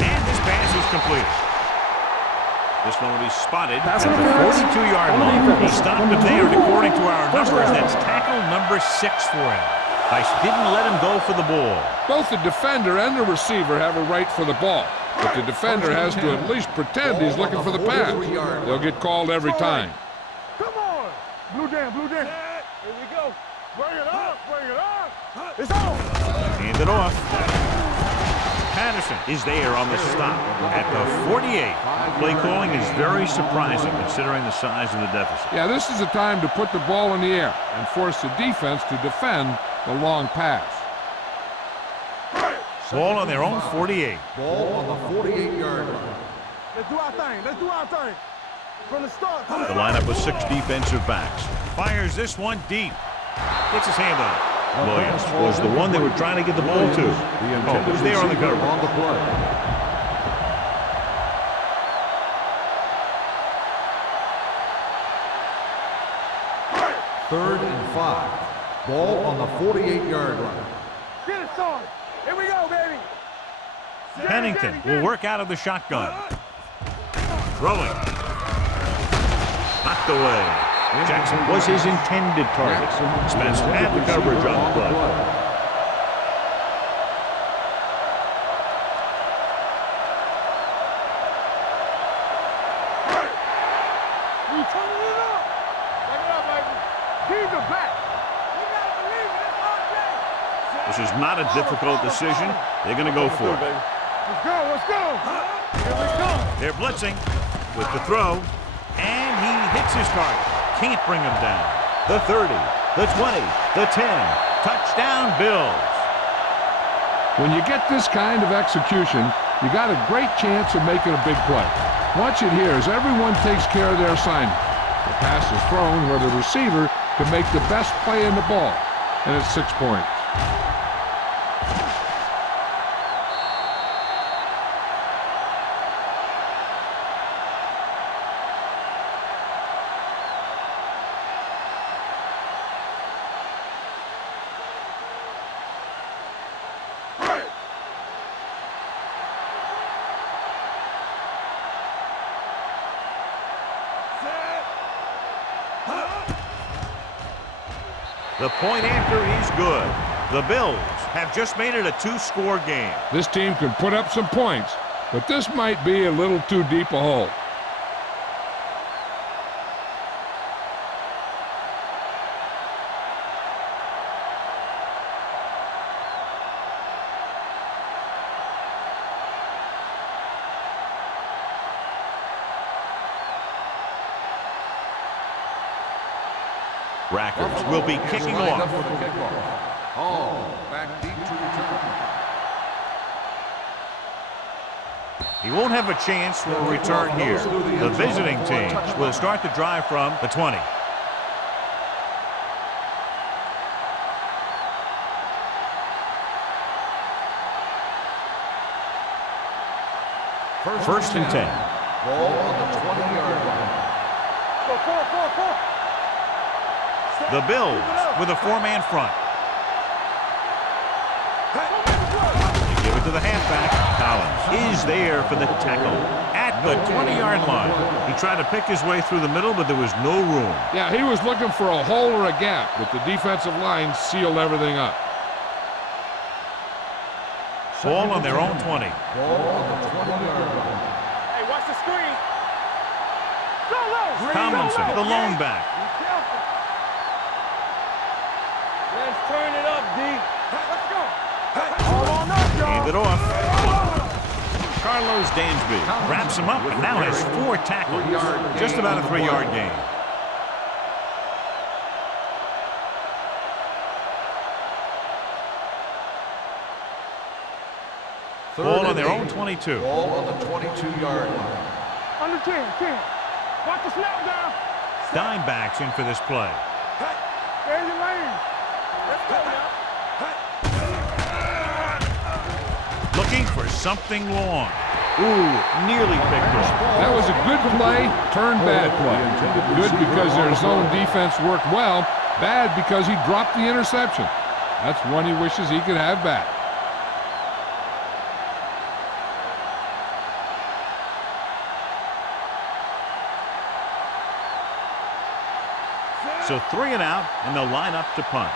And this pass is complete. This one will be spotted at the 42-yard line. He stopped him there, and according to our numbers, that's tackle number 6 for him. Tice didn't let him go for the ball. Both the defender and the receiver have a right for the ball, but the defender has to at least pretend he's looking for the pass. They'll get called every time. Come on. Blue jam, blue jam. Here we go. Bring it up, bring it up. It's on. Hand it off. Patterson is there on the stop at the 48. Play calling is very surprising considering the size of the deficit. Yeah, this is the time to put the ball in the air and force the defense to defend the long pass. Ball on their own 48. Ball on the 48-yard line. Let's do our thing. Let's do our thing. From the start. The lineup with 6 defensive backs. Fires this one deep. Gets his hand on it. Williams was the one they were trying to get the ball to. Oh, was there on the cover. On the play. Third and 5. Ball on the 48-yard line. Get it started. Here we go, baby. Pennington will work out of the shotgun. Throwing. Knocked away. Jackson was his intended target. Spence had the coverage on the play. We turning it up. Back it up, baby. Keep it back. You gotta believe it. It's our day. This is not a difficult decision. They're going to go for it. Let's go, let's go. Here we go. They're blitzing with the throw, and he hits his target. Can't bring him down. The 30, the 20, the 10. Touchdown, Bills. When you get this kind of execution, you got a great chance of making a big play. Watch it here as everyone takes care of their assignment. The pass is thrown where the receiver can make the best play in the ball, and it's 6 points. The point after is good. The Bills have just made it a 2-score game. This team can put up some points, but this might be a little too deep a hole. Rackers will be kicking off. Hall back deep to return. He won't have a chance for a return here. The visiting team will start the drive from the 20. First and 10. Ball on the 20-yard line. Go, 4. The Bills with a 4-man front. They give it to the halfback. Collins is there for the tackle at the 20-yard line. He tried to pick his way through the middle, but there was no room. Yeah, he was looking for a hole or a gap, but the defensive line sealed everything up. Ball on their own 20. Ball on the 20-yard line. Hey, watch the screen. Go low. Tomlinson, the lone back. Be careful. Let's turn it up, D. Let's go. All on up, y'all. Hand it off. Carlos Dansby wraps him up and now has 4 tackles. Just about a 3-yard gain. Ball on their own 22. Ball on the 22-yard line. Under 10, 10. Watch the snap down. Dime backs in for this play. Stay in your lane. Let's go now. Looking for something long. Ooh, nearly picked off. That was a good play, turned bad play. Good because their zone defense worked well. Bad because he dropped the interception. That's one he wishes he could have back. So 3 and out, and they'll line up to punt.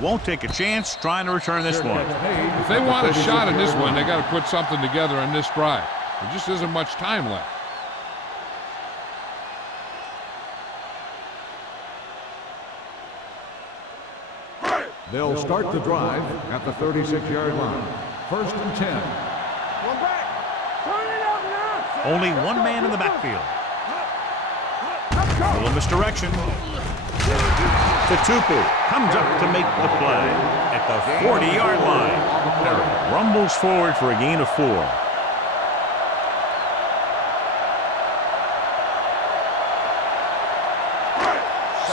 Won't take a chance trying to return this one. If they want a shot in this one, they got to put something together on this drive. There just isn't much time left. They'll start the drive at the 36-yard line. 1st and 10. One back. Turn it up now. Only one man in the backfield. A little misdirection. Tutupu comes up to make the play at the 40-yard line. Rumbles forward for a gain of 4.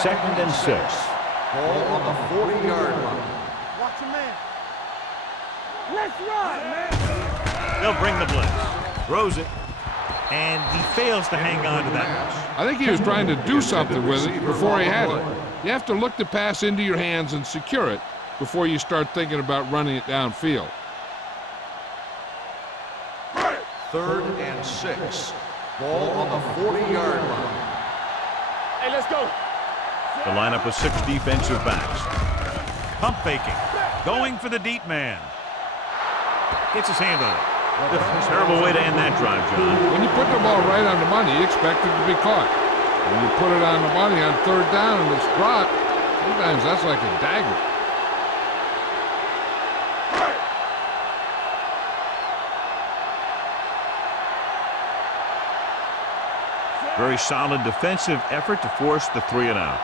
Second and 6. Ball on the 40-yard line. Watch your man. Let's run, man. They'll bring the blitz. Throws it. And he fails to hang on to that much. I think he was trying to do something with it before he had it. You have to look the pass into your hands and secure it before you start thinking about running it downfield. 3rd and 6. Ball on the 40-yard line. Hey, let's go. The lineup of 6 defensive backs. Pump faking. Going for the deep man. Gets his hand on it. Terrible way to end that drive, John. When you put the ball right on the money, you expect it to be caught. When you put it on the money on 3rd down and it's dropped, sometimes that's like a dagger. Very solid defensive effort to force the 3 and out.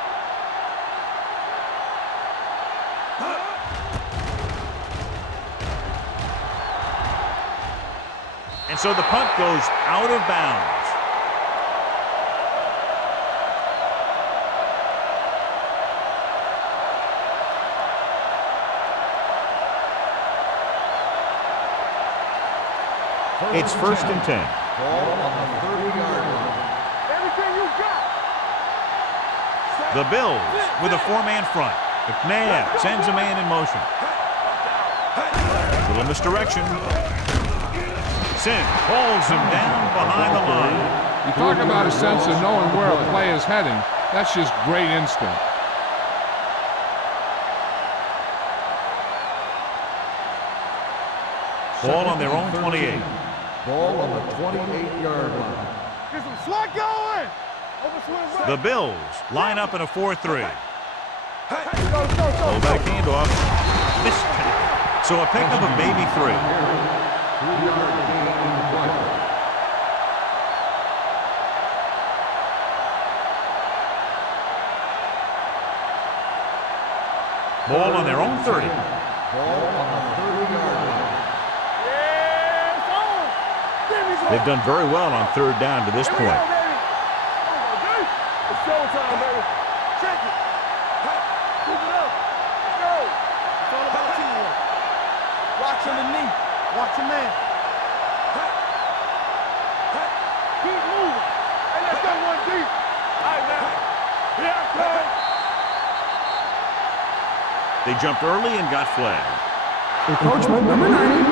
And so the punt goes out of bounds. It's 1st and 10. Ball on the 30-yard line. Everything you got. The Bills with a 4-man front. McNabb sends a man in motion. Little misdirection. Sin pulls him down behind the line. You talk about a sense of knowing where a play is heading. That's just great instinct. Ball on their own 28. Ball on the 28-yard line. Get some slot going. Over swing right. The Bills line up in a 4-3. Go. Fullback handoff. Missed tackle. So a pickup of maybe 3. 3-yard gain in the play. Ball on their own 30. Ball on the 30-yard line. Yeah, it's on. Give me some. They've done very well on 3rd down to this Here we point. go, baby. It's showtime, baby. Check it. Keep it up. Let's go. It's all about teamwork. Watch underneath. Watch your man. Keep moving. Hey, let's go one deep. All right, now. Here I come. They jumped early and got flagged. Encroachment number 90.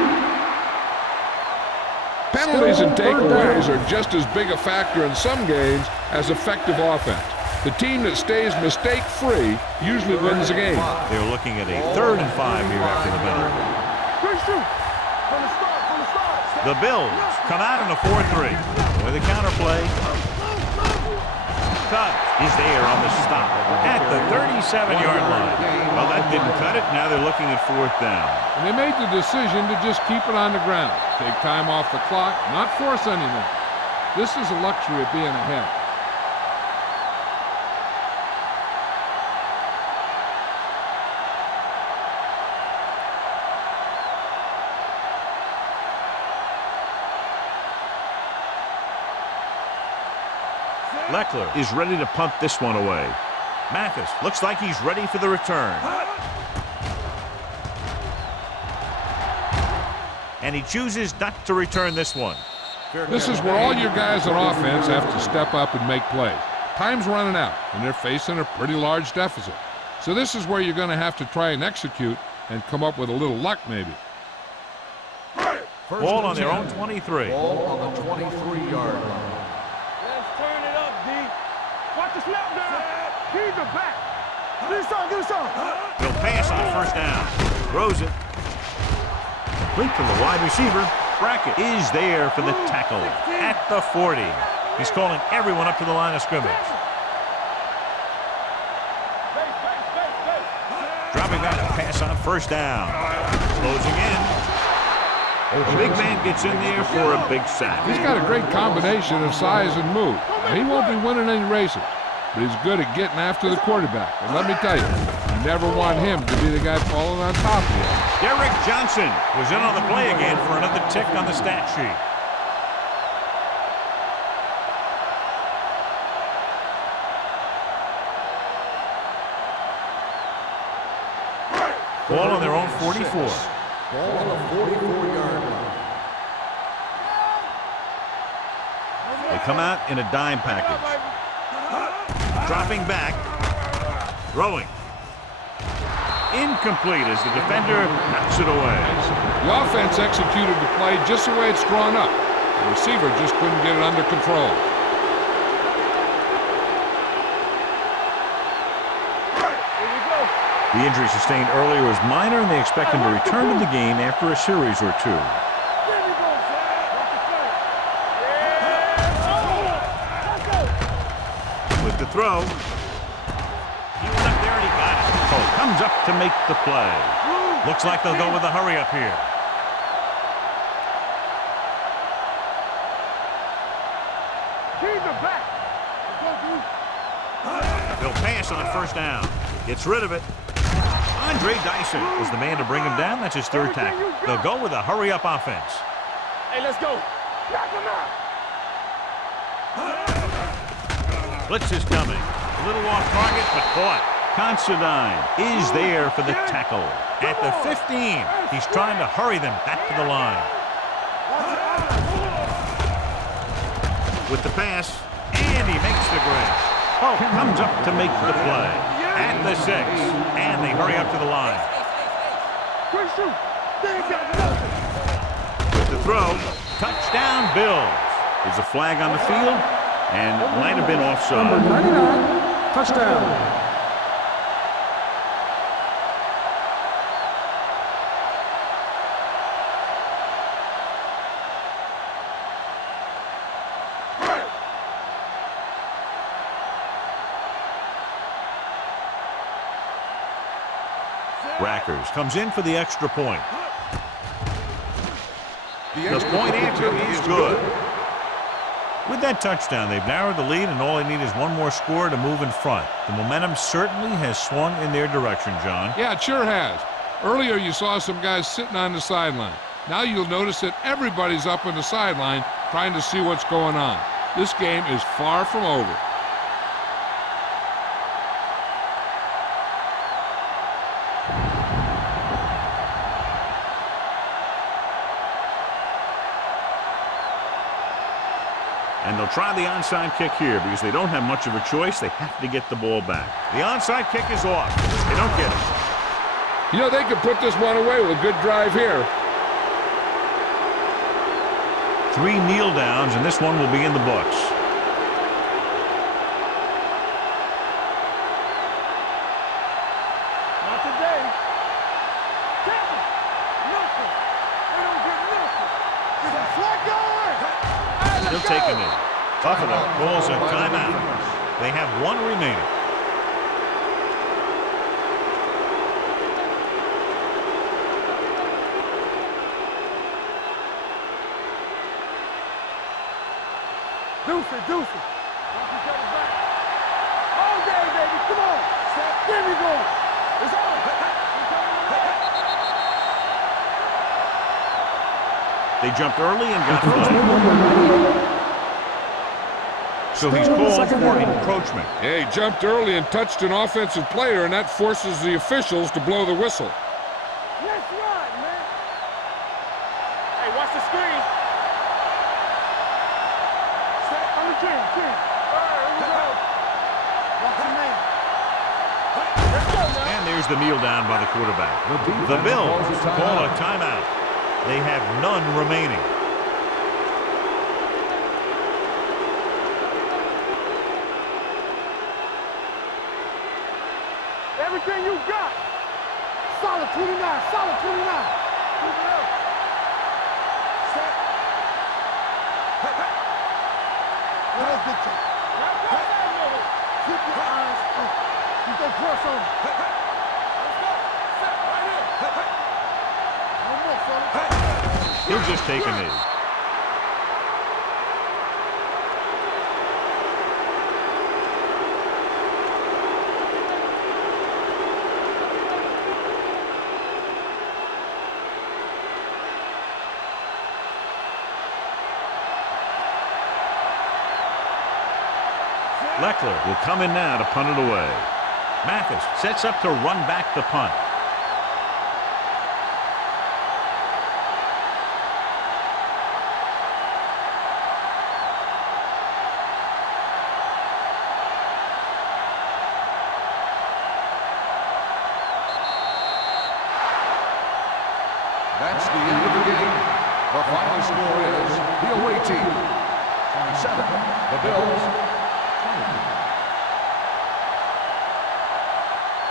Penalties and takeaways are just as big a factor in some games as effective offense. The team that stays mistake-free usually wins the game. They're looking at a 3rd and 5 here after the penalty. Quick shoot. From the start, from the start. The Bills come out in a 4-3 with a counterplay. Cut is there on the stop at the 37-yard line. Well, that didn't cut it. Now they're looking at 4th down. And they made the decision to just keep it on the ground. Take time off the clock, not force anything. This is a luxury of being ahead. 3 Leckler is ready to punt this one away. Mathis looks like he's ready for the return. And he chooses not to return this one. This is where all your guys on offense have to step up and make plays. Time's running out, and they're facing a pretty large deficit. So this is where you're going to have to try and execute and come up with a little luck maybe. Ball on their own 23. Ball on the 23-yard line. Let's turn it up, D. Watch the snap down. Keep it back. Give it some, give it some. He'll pass on first down. Throws it. Complete from the wide receiver. Brackett is there for the tackle at the 40. He's calling everyone up to the line of scrimmage. Dropping back to pass on first down. Closing in. The big man gets in there for a big sack. He's got a great combination of size and move. Now, he won't be winning any races, but he's good at getting after the quarterback. And let me tell you, you never want him to be the guy falling on top of you. Derek Johnson was in on the play again for another tick on the stat sheet. Ball on their own 44. Ball on the 44-yard line. They come out in a dime package. Dropping back. Throwing. Incomplete as the defender knocks it away. The offense executed the play just the way it's drawn up. The receiver just couldn't get it under control. The injury sustained earlier was minor, and they expect him to return to the game after a series or two. With the throw. He was up there and he got it. Cole comes up to make the play. Looks like they'll go with a hurry up here. They'll pass on first down. Gets rid of it. Andre Dyson is the man to bring him down. That's his third tackle. They'll go with a hurry-up offense. Hey, let's go. Knock him out. Blitz is coming. A little off target, but caught. Considine is there for the tackle. At the 15, he's trying to hurry them back to the line. With the pass, and he makes the grab. Oh, comes up to make the play. At the 6, and they hurry up to the line. With the throw, touchdown Bills. There's a flag on the field, and it might have been offside. Number 99, touchdown. Rackers comes in for the extra point. The point answer is good. With that touchdown, they've narrowed the lead, and all they need is one more score to move in front. The momentum certainly has swung in their direction, John. Yeah, it sure has. Earlier, you saw some guys sitting on the sideline. Now you'll notice that everybody's up on the sideline trying to see what's going on. This game is far from over. And they'll try the onside kick here because they don't have much of a choice. They have to get the ball back. The onside kick is off. They don't get it. You know, they could put this one away with a good drive here. 3 kneel downs, and this one will be in the books. Not today. Tackle. Nothing. They don't get nothing. Is that flag going? He'll take him in. Buffalo calls a timeout. They have 1 remaining. Deuce it. All day, baby. Come on. Give me going. It's on. They jumped early and got flagged. So he's called for encroachment. Yeah, he jumped early and touched an offensive player, and that forces the officials to blow the whistle. Let's run, man. Hey, watch the screen. Stay on the chin. All right, here we go. Watch the man. Let's go now. And there's the kneel down by the quarterback. The Bills call a timeout. They have none remaining. Everything you got. Solid 29. Solid 29. Keep it up. Set. Let us get you. Keep your eyes up. You go cross on him. Let's go. Set right here. No more, fella. He'll just take a knee. Leckler will come in now to punt it away. Mathis sets up to run back the punt. That's the end of the game. The final score is the away team 27, the Bills.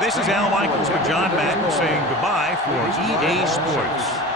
This is Al Michaels with John Madden saying goodbye for EA Sports.